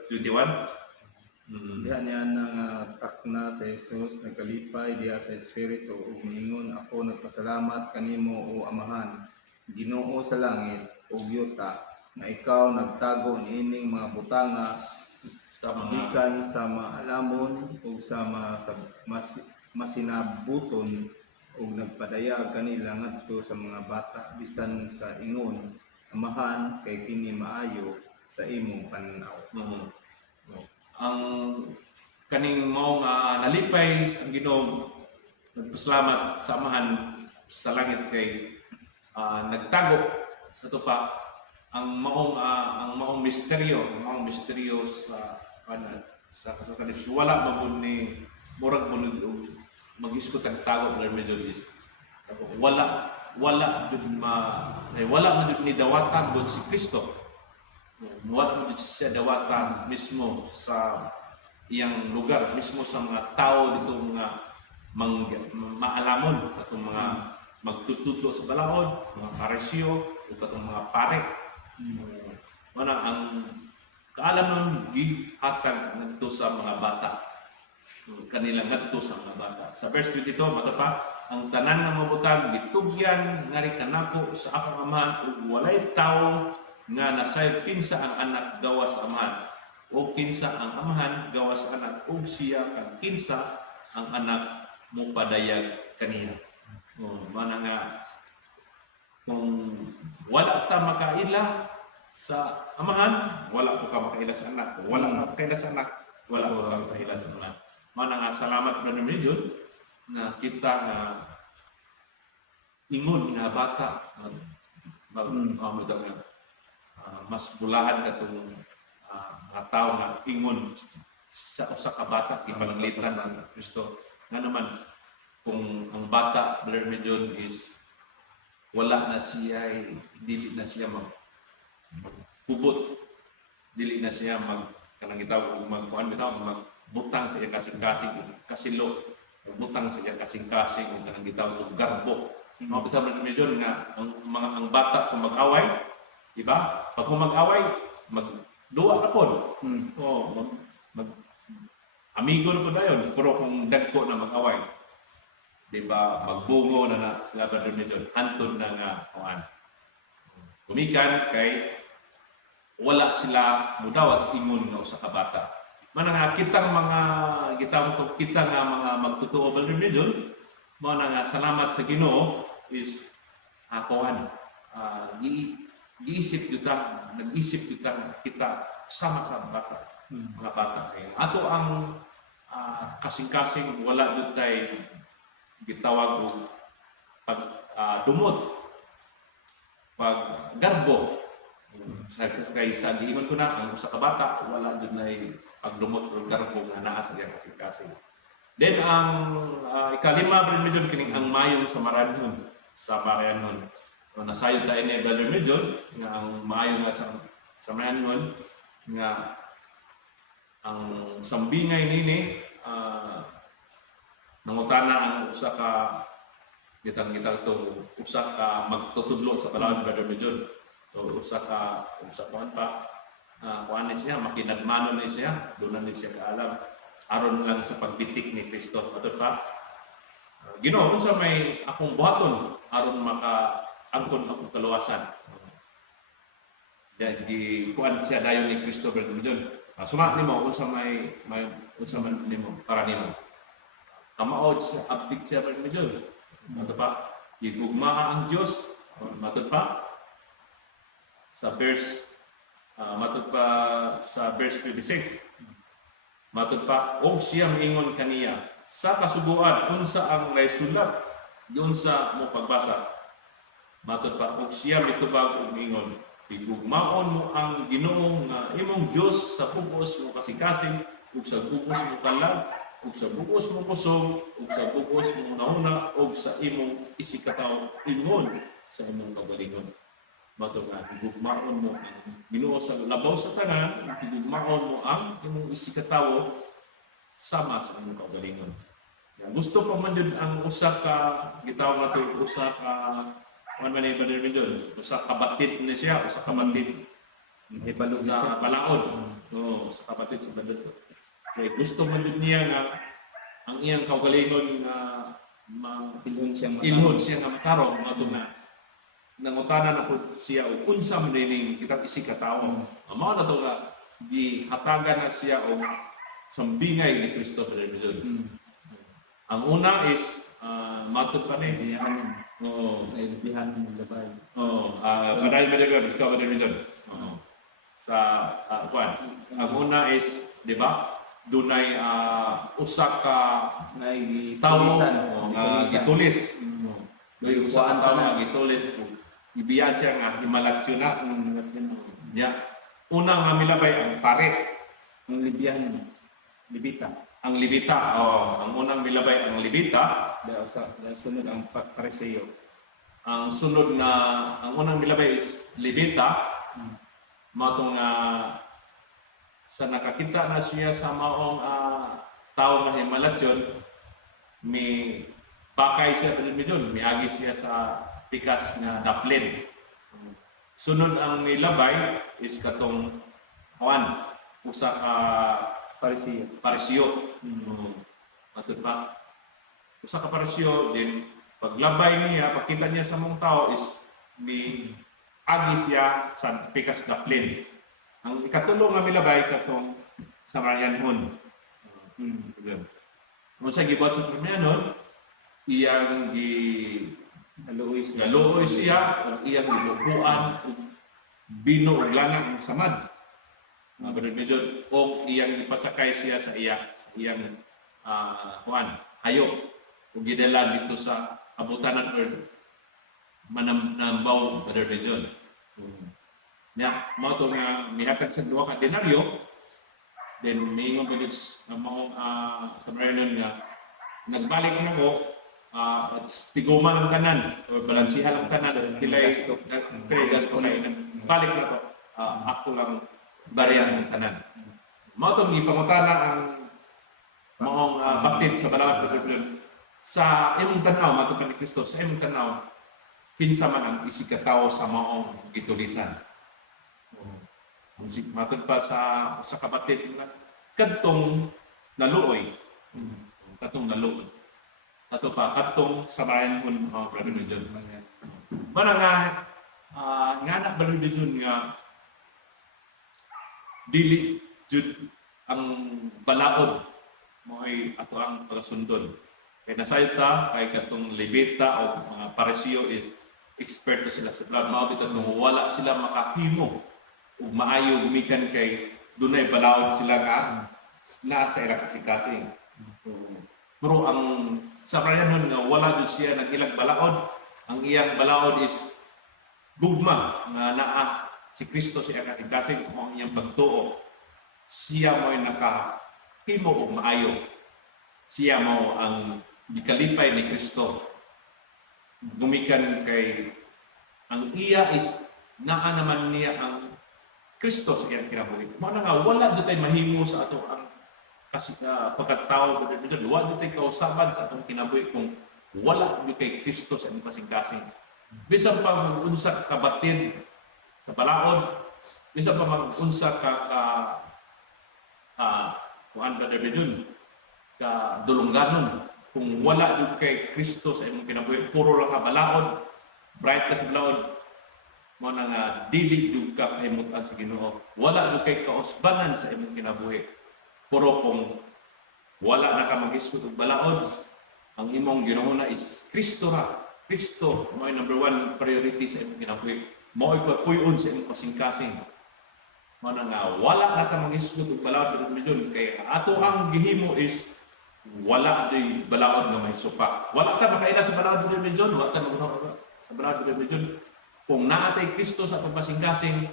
21. Diha niya nang takna sa Jesus nagkalipay diha sa Espiritu ug miingon, ako nagpasalamat kanimo o Amahan, Ginoo sa langit ug yuta, na ikaw nagtago niining mga butanga sa gikan sa maalamon ug sa masinabuton ug nagpadayag kanila ngadto sa mga bata bisan sa ingon, Amahan, kay kini maayo sa imong pananaw. Ang kaning mao nga nalipay ang Ginoo, nagpasalamat sa Amahan sa langit kay nagtago sa tupa ang maong misteryo sa kanis wala mabud ni murag bulod mag-iskot ang tago ng Middle East. Wala jud wala man jud ni dawatan gud si Kristo. Wala man jud siya dawatan mismo sa iyang lugar, mismo sa mga tao dito mga maalamon atong mga magtututo sa balaod, mga parisyo, ug katong mga pare. Mana ang kaalam nun gihatag ngadto sa mga bata. Kanila ngadto sa mga bata. Sa verse 22 mata pa, ang tanan nga mabutan gitugyan ngari kanako sa akong Amahan ug walay tawo nga nasay kinsa ang anak gawas Amahan o kinsa ang Amahan gawas anak ug siya kang kinsa ang anak mo padayag kaniya. Mana nga kung wala ta makaila sa Amahan, wala po ka makaila sa anak. Kung wala ka makaila sa anak, wala po ka makaila sa Amahan. Mana nga salamat na namin yun na kita na ingon nga bata mas bulahan ka itong mga tao na ingon sa usa ka bata ipanglitan ng Kristo. Nga naman kung ang bata Brother John is wala na siya, dili na siya magbubot, dili na siya kanang gitawag magbutang sa iya kasing-kasing kasilo, magbutang sa iya kasing-kasing ug kanang gitawag og garbo. Mao bitaw man medyo nga ang bata kung mag-away, di ba? Pag mag-away, magduwa na pod. Amigo na po dayon, pero kung dagko na mag-away, di ba, magbungo na sila Brother John, hantod na nga kuan. Kumikan kay wala sila mudawat ingon nga usa ka bata. Manang kitang mga kita nga mga magtotoo Brother John, mao na nga salamat sa Ginoo is kuan. Giisip kita, nag-isip kita sama sa bata. Mga bata kay ato ang kasing-kasing wala jud tay gitawag og dumot pag garbo sa kay sa giingon ko na ang usa ka bata wala jud na pagdumot o garbo nga naa sa iyang kasing-kasing. Then ang ikalima Brother Medyon kining ang mayong sa Maranhon sa Marianon. So, nasayod tayo ni Brother Medyon nga ang maayo nga sa Maranhon nga ang sambingay nini nangutana ang usa ka gitang-gitang to usa ka magtutudlo sa palawon Brother Medyon. So usa pa kuan siya makinagmano ni siya, doon na siya kaalam aron lang sa pagbitik ni Kristo. Ato pa Ginoo unsa may akong buhaton aron makaangkon akong kaluwasan. Jadi kuan siya dayon ni Kristo Brother Medyon. Sumat nimo unsa may unsa man nimo para nimo. Kamaod sa abdik siya Brother Medyon. Ato pa igugmaa ang Dios. Matod pa sa verse sa verse 26. Matod pa og siya miingon kaniya sa kasuguan unsa ang naisulat doon sa mo pagbasa. Matod pa og siya mitubag og miingon igugmaon mo ang Ginoo nga imong Dios sa bugos mo kasikasing ug sa bugos mo kalag ug sa bugos mo kusog ug sa bugos mo nahuna ug sa imong isikataw ingon sa imong kagalingon. Matod nga igugmaon mo ang Ginoo sa labaw sa tanan, igugmaon mo ang imong isikatawo sama sa imong kagalingon. Gusto pa man yun ang usa ka gitawag nato usa ka man ni Brother Medyon, usa ka batid ni siya, usa ka batid Ibalog na siya. sa balaod. Oo, sa kapatid sa Brother. Kaya gusto man yun niya nga ang iyang kagalingon nga ilhon siya nga matarong matod na nangutana na po siya o unsa man dining kitang isikatawo. Mao na to nga gihatagan na siya og sambingay ni Kristo Brother Medyon. Ang una is matod pa ni oo Sa ilbihan ng labay. oo paday Brother Medyon. Oo. Sa kuan. Ang una is di ba dunay usa ka tawo nga gitulis. Doy usa ka tawo nga gitulis ibiyan siya nga himalaksyon na niya. Una nga milabay ang pare, Ang libyan, libita. ang libita. Ang unang milabay ang libita. Dahil sunod ang pareseyo. Ang sunod na ang unang milabay is libita. Matong sa nakakita na siya sa maong tao nga himalaksyon, may pakay siya Brother Medyon, may agi siya sa pikas nga daplin. Sunod ang nilabay is katong usa ka paresyo. Matod pa usa ka paresyo din paglabay niya, pagkita niya sa mong tao is ni agi siya sa pikas daplin. Ang ikatulo nga milabay katong sa Marianon. Kung sa gibuhat sa Marianon, iyang Naluoy siya, iyang gilubuan, bino og lanang samad. Brother Medyon, o iyang ipasakay siya sa iyang hayop. O gidala dito sa abutanan or manambaw, Brother Medyon. Nya, mao to nga mihatag sa duha ka denaryo, then niingon ko dito sa Marianon nga nagbalik na ko tiguman ang tanan o balansihan ang tanan kilay gasto kay balik na to ako lang bariyan ng tanan. Mao to gipangutana ang maong batid sa balawat sa imong tanaw matod ni Kristo sa imong tanaw pinsa man ang isikatawo sa maong gitulisan. Matod pa sa kapatid na kadtong naluoy. Ato pa kadtong sa Marianon Brother Medyon. Mana nga anak Brother Medyon nga dili jud ang balaod mo ay ato ang pagasundon. Kay nasayod ta kay katong libita o mga paresyo is experto sila sa blood. Mao bitaw kung wala sila makahimo ug maayo gumikan kay dunay balaod sila nga naa sa ila kasing-kasing. Pero ang sa Marianon nga wala din siya ng ilang balaod. Ang iyang balaod is gugma nga naa si Kristo siya kasing mo ang iyang pagtuo. Siya mo ay nakahimo og maayo. Siya mo ang gikalipay ni Kristo. Gumikan kay ang iya is naa naman niya ang Kristo sa iyang kinabuhi. Mao na nga wala jud tay mahimo sa ato ang kasi pagkatao ko wala jud tay kausaban sa atong kinabuhi kung wala jud kay Kristo sa imong kasing-kasing. Bisan pa mag-unsa ka kabatid sa balaod, bisan pa mag-unsa ka kuan ba debedun ka dulungganon kung wala jud kay Kristo sa imong kinabuhi, puro ra ka balaod, bright ka sa balaod, mo na nga dili jud ka kahimutan sa Ginoo. Wala jud kay kausbanan sa imong kinabuhi. Puro kung wala na ka mag-isgot og balaod, ang imong ginoona is Kristo ra. Kristo mo ay number one priority sa imong kinabuhi. Mo ay papuyon sa imong kasing-kasing. Mo na nga wala na ka mag-isgot og balaod medyon kay ato ang gihimo is wala di balaod nga may supak. Wala ka makaila sa balaod medyon, wala ka maguna sa balaod medyon. Kung naatay Kristo sa atong kasing-kasing,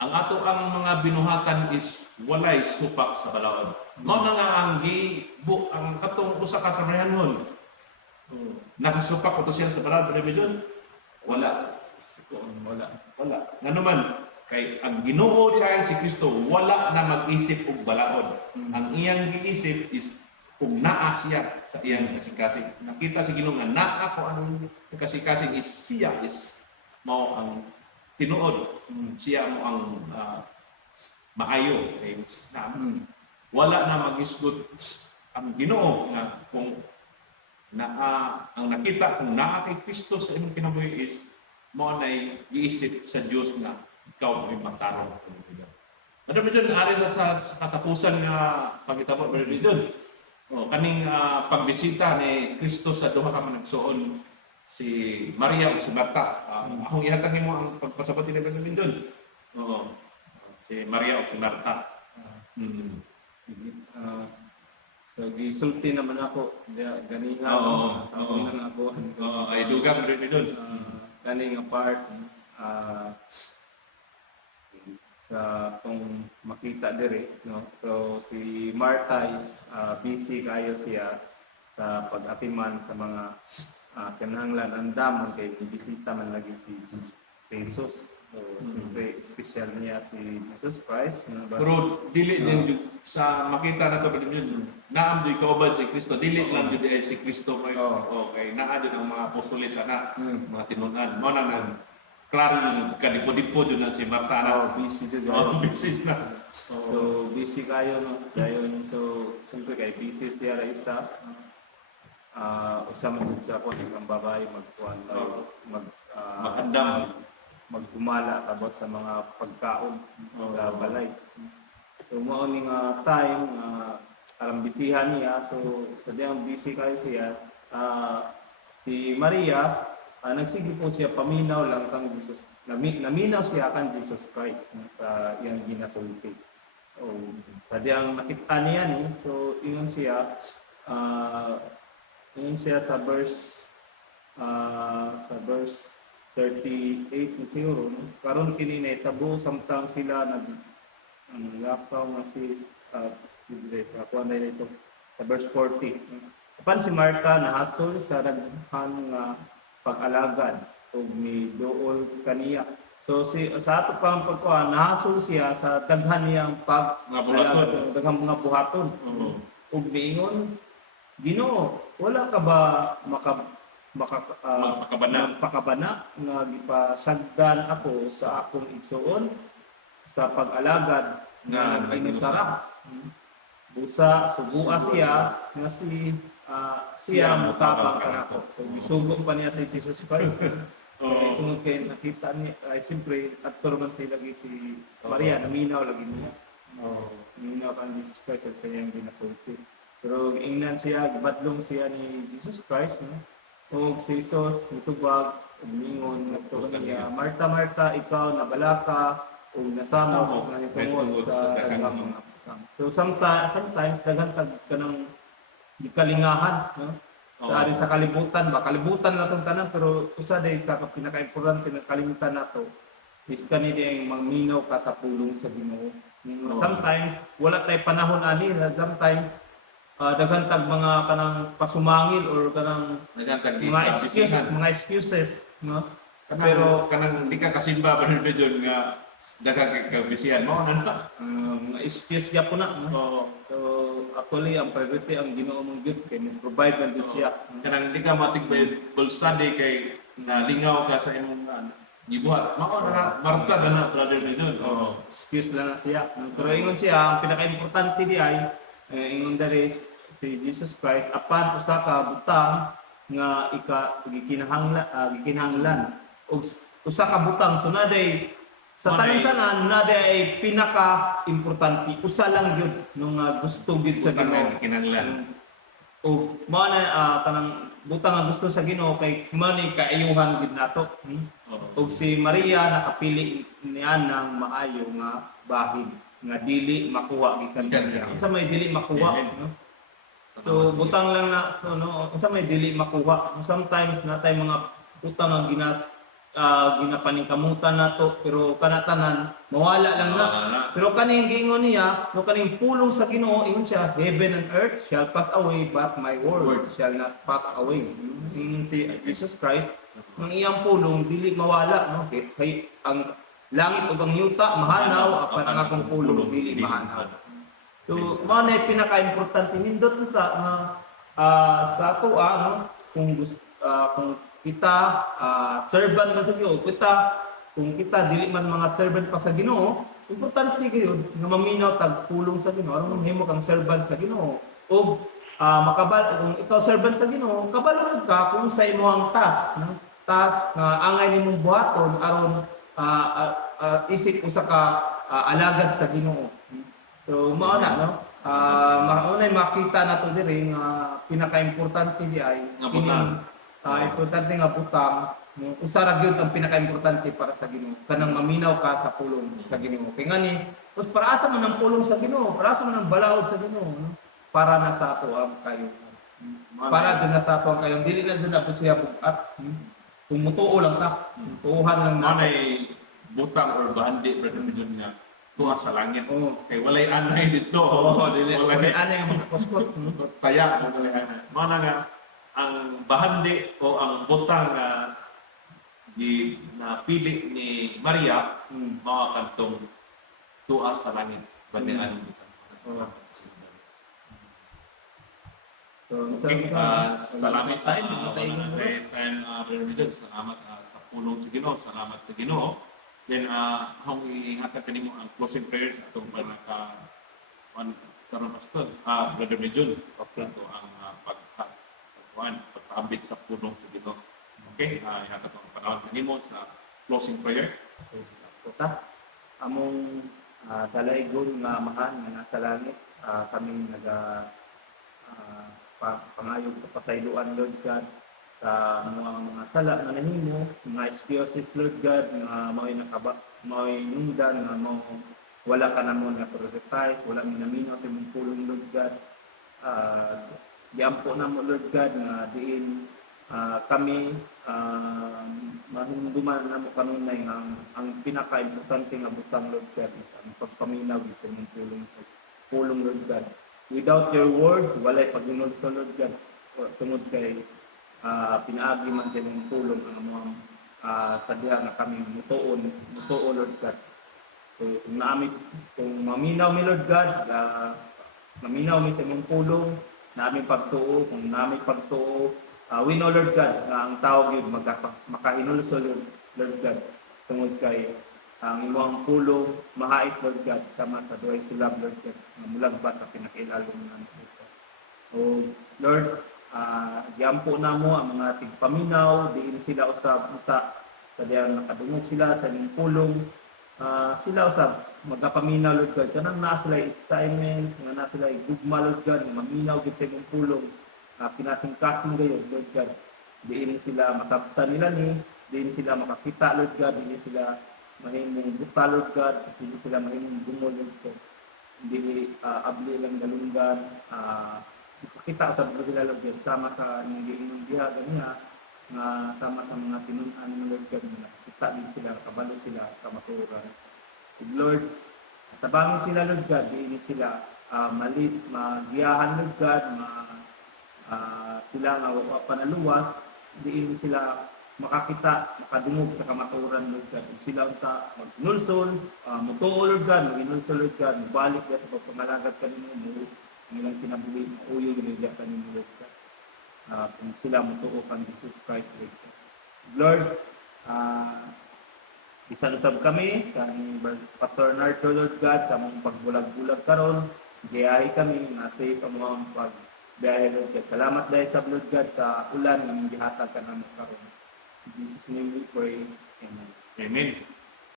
ang ato ang mga binuhatan is walay supak sa balaod. Mao na nga ang katong usa ka Samaritanhon. Nakasupak ko to siya sa balaod medyon. Wala. Wala. Nga naman kay ang Ginoo di ay si Kristo wala na mag-isip og balaod. Ang iyang giisip is kung naa siya sa iyang kasing-kasing. Nakita si Ginoo nga naa ko ang kasing-kasing is siya is mao ang tinuod. Siya mo ang maayo. Kay, wala na mag-isgot ang Ginoo nga kung ang nakita kung naa kay Kristo sa imong kinabuhi is mao nay giisip sa Dios nga ikaw ay matarong. Ano ba dyan, ari na sa katapusan nga pagkitabo ba dyan? Kaning pagbisita ni Kristo sa duha ka managsuon si Maria o si Marta. Akong ihatagin mo ang pagpasabot ni Benjamin doon. Si Maria o si Marta. Sige. So, gisulti naman ako. Ganinga. Sa akong nangabuhan. Ay dugang rin doon. Ganing apart. Sa kung makita dire, no? So si Martha is busy kayo siya sa pag-atiman sa mga kinahanglan andamon kay bisita man lagi si Jesus. So siyempre special niya si Jesus Christ. Pero dili din sa makita na to din naam di kaubad si Kristo dili lang jud ay si Kristo kay okay naa jud ang mga apostoles ana mga tinunan mo nang klaro yung kadipo-dipo doon si Marta na. Busy doon. Busy na. So, busy kayo, no? Dayon, so, siyempre kay busy siya na isa. Usama din siya po, isang babae, magkuhan tayo, mag-andam. Magkumala sabot sa mga pagkaon sa balay. So, mauning time, alam bisihan niya, so, sa diyang busy kayo siya, si Maria, nagsige po siya paminaw lang kang Jesus. Naminaw siya kan Jesus Christ sa iyang ginasulti. So, sa diyang nakita niya ni, so ingon siya sa verse 38 siguro, karon kini nahitabo samtang sila lakaw nga si ako na ito sa verse 40. Kapan si Marta nahasol sa daghan nga pag-alagad o may dool kaniya. So sa ato pang pagkuhan, nahasol siya sa daghan niyang pag-alagad, daghang mga buhaton. Ug miingon, Ginoo, wala ka ba magpakabana nga gipasagdan ako sa akong igsuon sa pag-alagad nga nag-inusara. Busa, subua siya nga siya mutabang kanako. So, isugong pa niya si Jesus Christ. Kung kayo nakita niya, ay siyempre, actor man siya lagi si Maria, naminaw lagi niya. Naminaw kang Jesus Christ sa iyang ginasulti. Pero ingnan siya, gibadlong siya ni Jesus Christ. O si Jesus, mutubag, umingon, nagtuon niya, Marta, Marta, ikaw, nabala ka, o nasama, o nanitungod sa dagang mga. So sometimes, daghan ka ng di kalingahan, no? sa sa kalibutan ba kalibutan na tong tanan pero usa day sa pinaka-importante na kalimutan nato is kani di ang magminaw ka sa pulong sa Ginoo. Sometimes wala tay panahon ani, sometimes daghan tag mga kanang pasumangil or kanang mga excuses, no? Pero kanang di ka kasimba ba rin doon nga daghang kay kabisihan mo nan pa. Mga excuse ya po na. No? So actually ang priority ang Ginoo mong Dios kay provide man gid siya. Kanang di ka matig Bible study kay nalingaw ka sa imong gibuhat. Mao na marta na brother ni doon. Excuse lang na siya. Pero ingon siya, ang pinaka-importante di ay ingon dali si Jesus Christ apan usa ka butang nga gikinahanglan og usa ka butang so naday sa tanan-tanan naday ay pinaka-importante usa lang gyud nung gusto gyud sa Ginoo kinahanglan. o mao na kanang butang nga gusto sa Ginoo kay mao ni kaayuhan gid nato. Og si Maria nakapili niya ng maayo nga bahin nga dili makuha gikan kaniya. Unsa may dili makuha, no? So butang lang na no, unsa may dili makuha. Sometimes natay mga butang ang ginapaningkamutan nato pero kanatanan mawala lang na. Pero kaning giingon niya, no kaning pulong sa Ginoo ingon siya, heaven and earth shall pass away but my word shall not pass away. Si Jesus Christ ang iyang pulong dili mawala, no? Kay ang langit ug ang yuta mahanaw apan ang akong pulong dili mahanaw. So mao na pinaka-importante nindot ta nga sa ato no kung kung kita servant man sa Ginoo, kung kita dili man mga servant pa sa Ginoo, importante gyud nga maminaw tag pulong sa Ginoo aron mahimo kang servant sa Ginoo. O kung ikaw servant sa Ginoo, kabalo ka kung sa imong task, no? Task nga angay nimong buhaton aron isip usa ka alagad sa Ginoo. So mao na no. Maunay makita nato diri nga pinaka-importante di ay importante nga butang usa ra gyud ang pinaka-importante para sa Ginoo kanang maminaw ka sa pulong sa Ginoo kay ngani para asa man ang pulong sa Ginoo para asa man ang balawod sa Ginoo no? Para na sa ato ang kayo para din na sa ato ang kayo dili na dun na siya bugat kung mutuo lang ta tuuhan lang na butang or bahandi brother mi doon nga tuwa sa langit. Kay walay anay dito. Dili walay anay ang makapot. Kaya walay anay. Mao na nga ang bahandi o ang butang na napili ni Maria mao kantong tuwa sa langit bandian butang. So, salamat tayo. Salamat sa pulong sa Ginoo. Salamat sa Ginoo. Then, akong iingatan ka nimo ang closing prayers atong karon pastor, Brother Medjun, ito ang pagpaambit sa pulong sa Ginoo. Okay? Iingatan ko ang panahon ka nimo sa closing prayer. Okay. Among dalaygon nga amahan nga nasa langit, kami pangayog sa pasayloan, Lord God, sa mga sala na nahimo, mga excuses, Lord God, nga mao'y nungdan, nga wala ka na mo na prioritize, wala minaminaw sa mong pulong, Lord God. Diampo na mo, Lord God, nga diin kami mahunduman na mo kanunay ang pinaka-importante nga butang, Lord God, is ang pagpaminaw sa mong pulong, Lord God. Without your word, walay pagsunod sa Lord God, tungod kay pinaagi man sa inyong tulong ang mga sadya na kami mutuo Lord God. So kung maminaw mi Lord God, maminaw mi sa inyong tulong, namin pagtuo, kung namin pagtuo, we know Lord God na ang tao yun makahinulso Lord God tungod kay ang imong pulong mahait Lord God sama sa duay sulab Lord God nga mulagba sa pinakailalom namin. O Lord, diampo na mo ang mga tigpaminaw, diin sila usab sa diyan nakadungog sila sa inyong pulong, sila usab magapaminaw Lord God kanang naa sila excitement nga naa sila gugma Lord God nga maminaw gid sa inyong pulong, pinasing-kasing gayud Lord God, diin sila masabtan nila diin sila makakita Lord God, diin sila mahimong buta Lord God, diin sila mahimong bungol Lord God, hindi abli lang dalunggan, kita sa mga sila Lord God, sama sa inyong giingon diha ganiya nga sama sa mga tinun-an ng Lord God nga kita din sila kabalo sila sa maturan. Ug Lord, tabangi sila Lord God, diini sila malit magiyahan Lord God, sila nga wa pa naluwas, diini sila makakita, makadungog sa kamaturan Lord God. Ug sila unta magnulsol, mutuo Lord God, maginulsol Lord God, mubalik sa pagpangalagad kanimo mo nilang kinabuhi, uyo nila kanimo Lord God. Kung sila mutuo kan Jesus Christ Lord God. Lord, isalusab kami sa ni Pastor Nardo Lord God sa mong pagbulag-bulag karon. Giyahi kami na safe ang mga pagbiyahe Lord God. Salamat dahil sa Lord God sa ulan ng gihatag ka namin karon. In Jesus name we pray. Amen. Amen.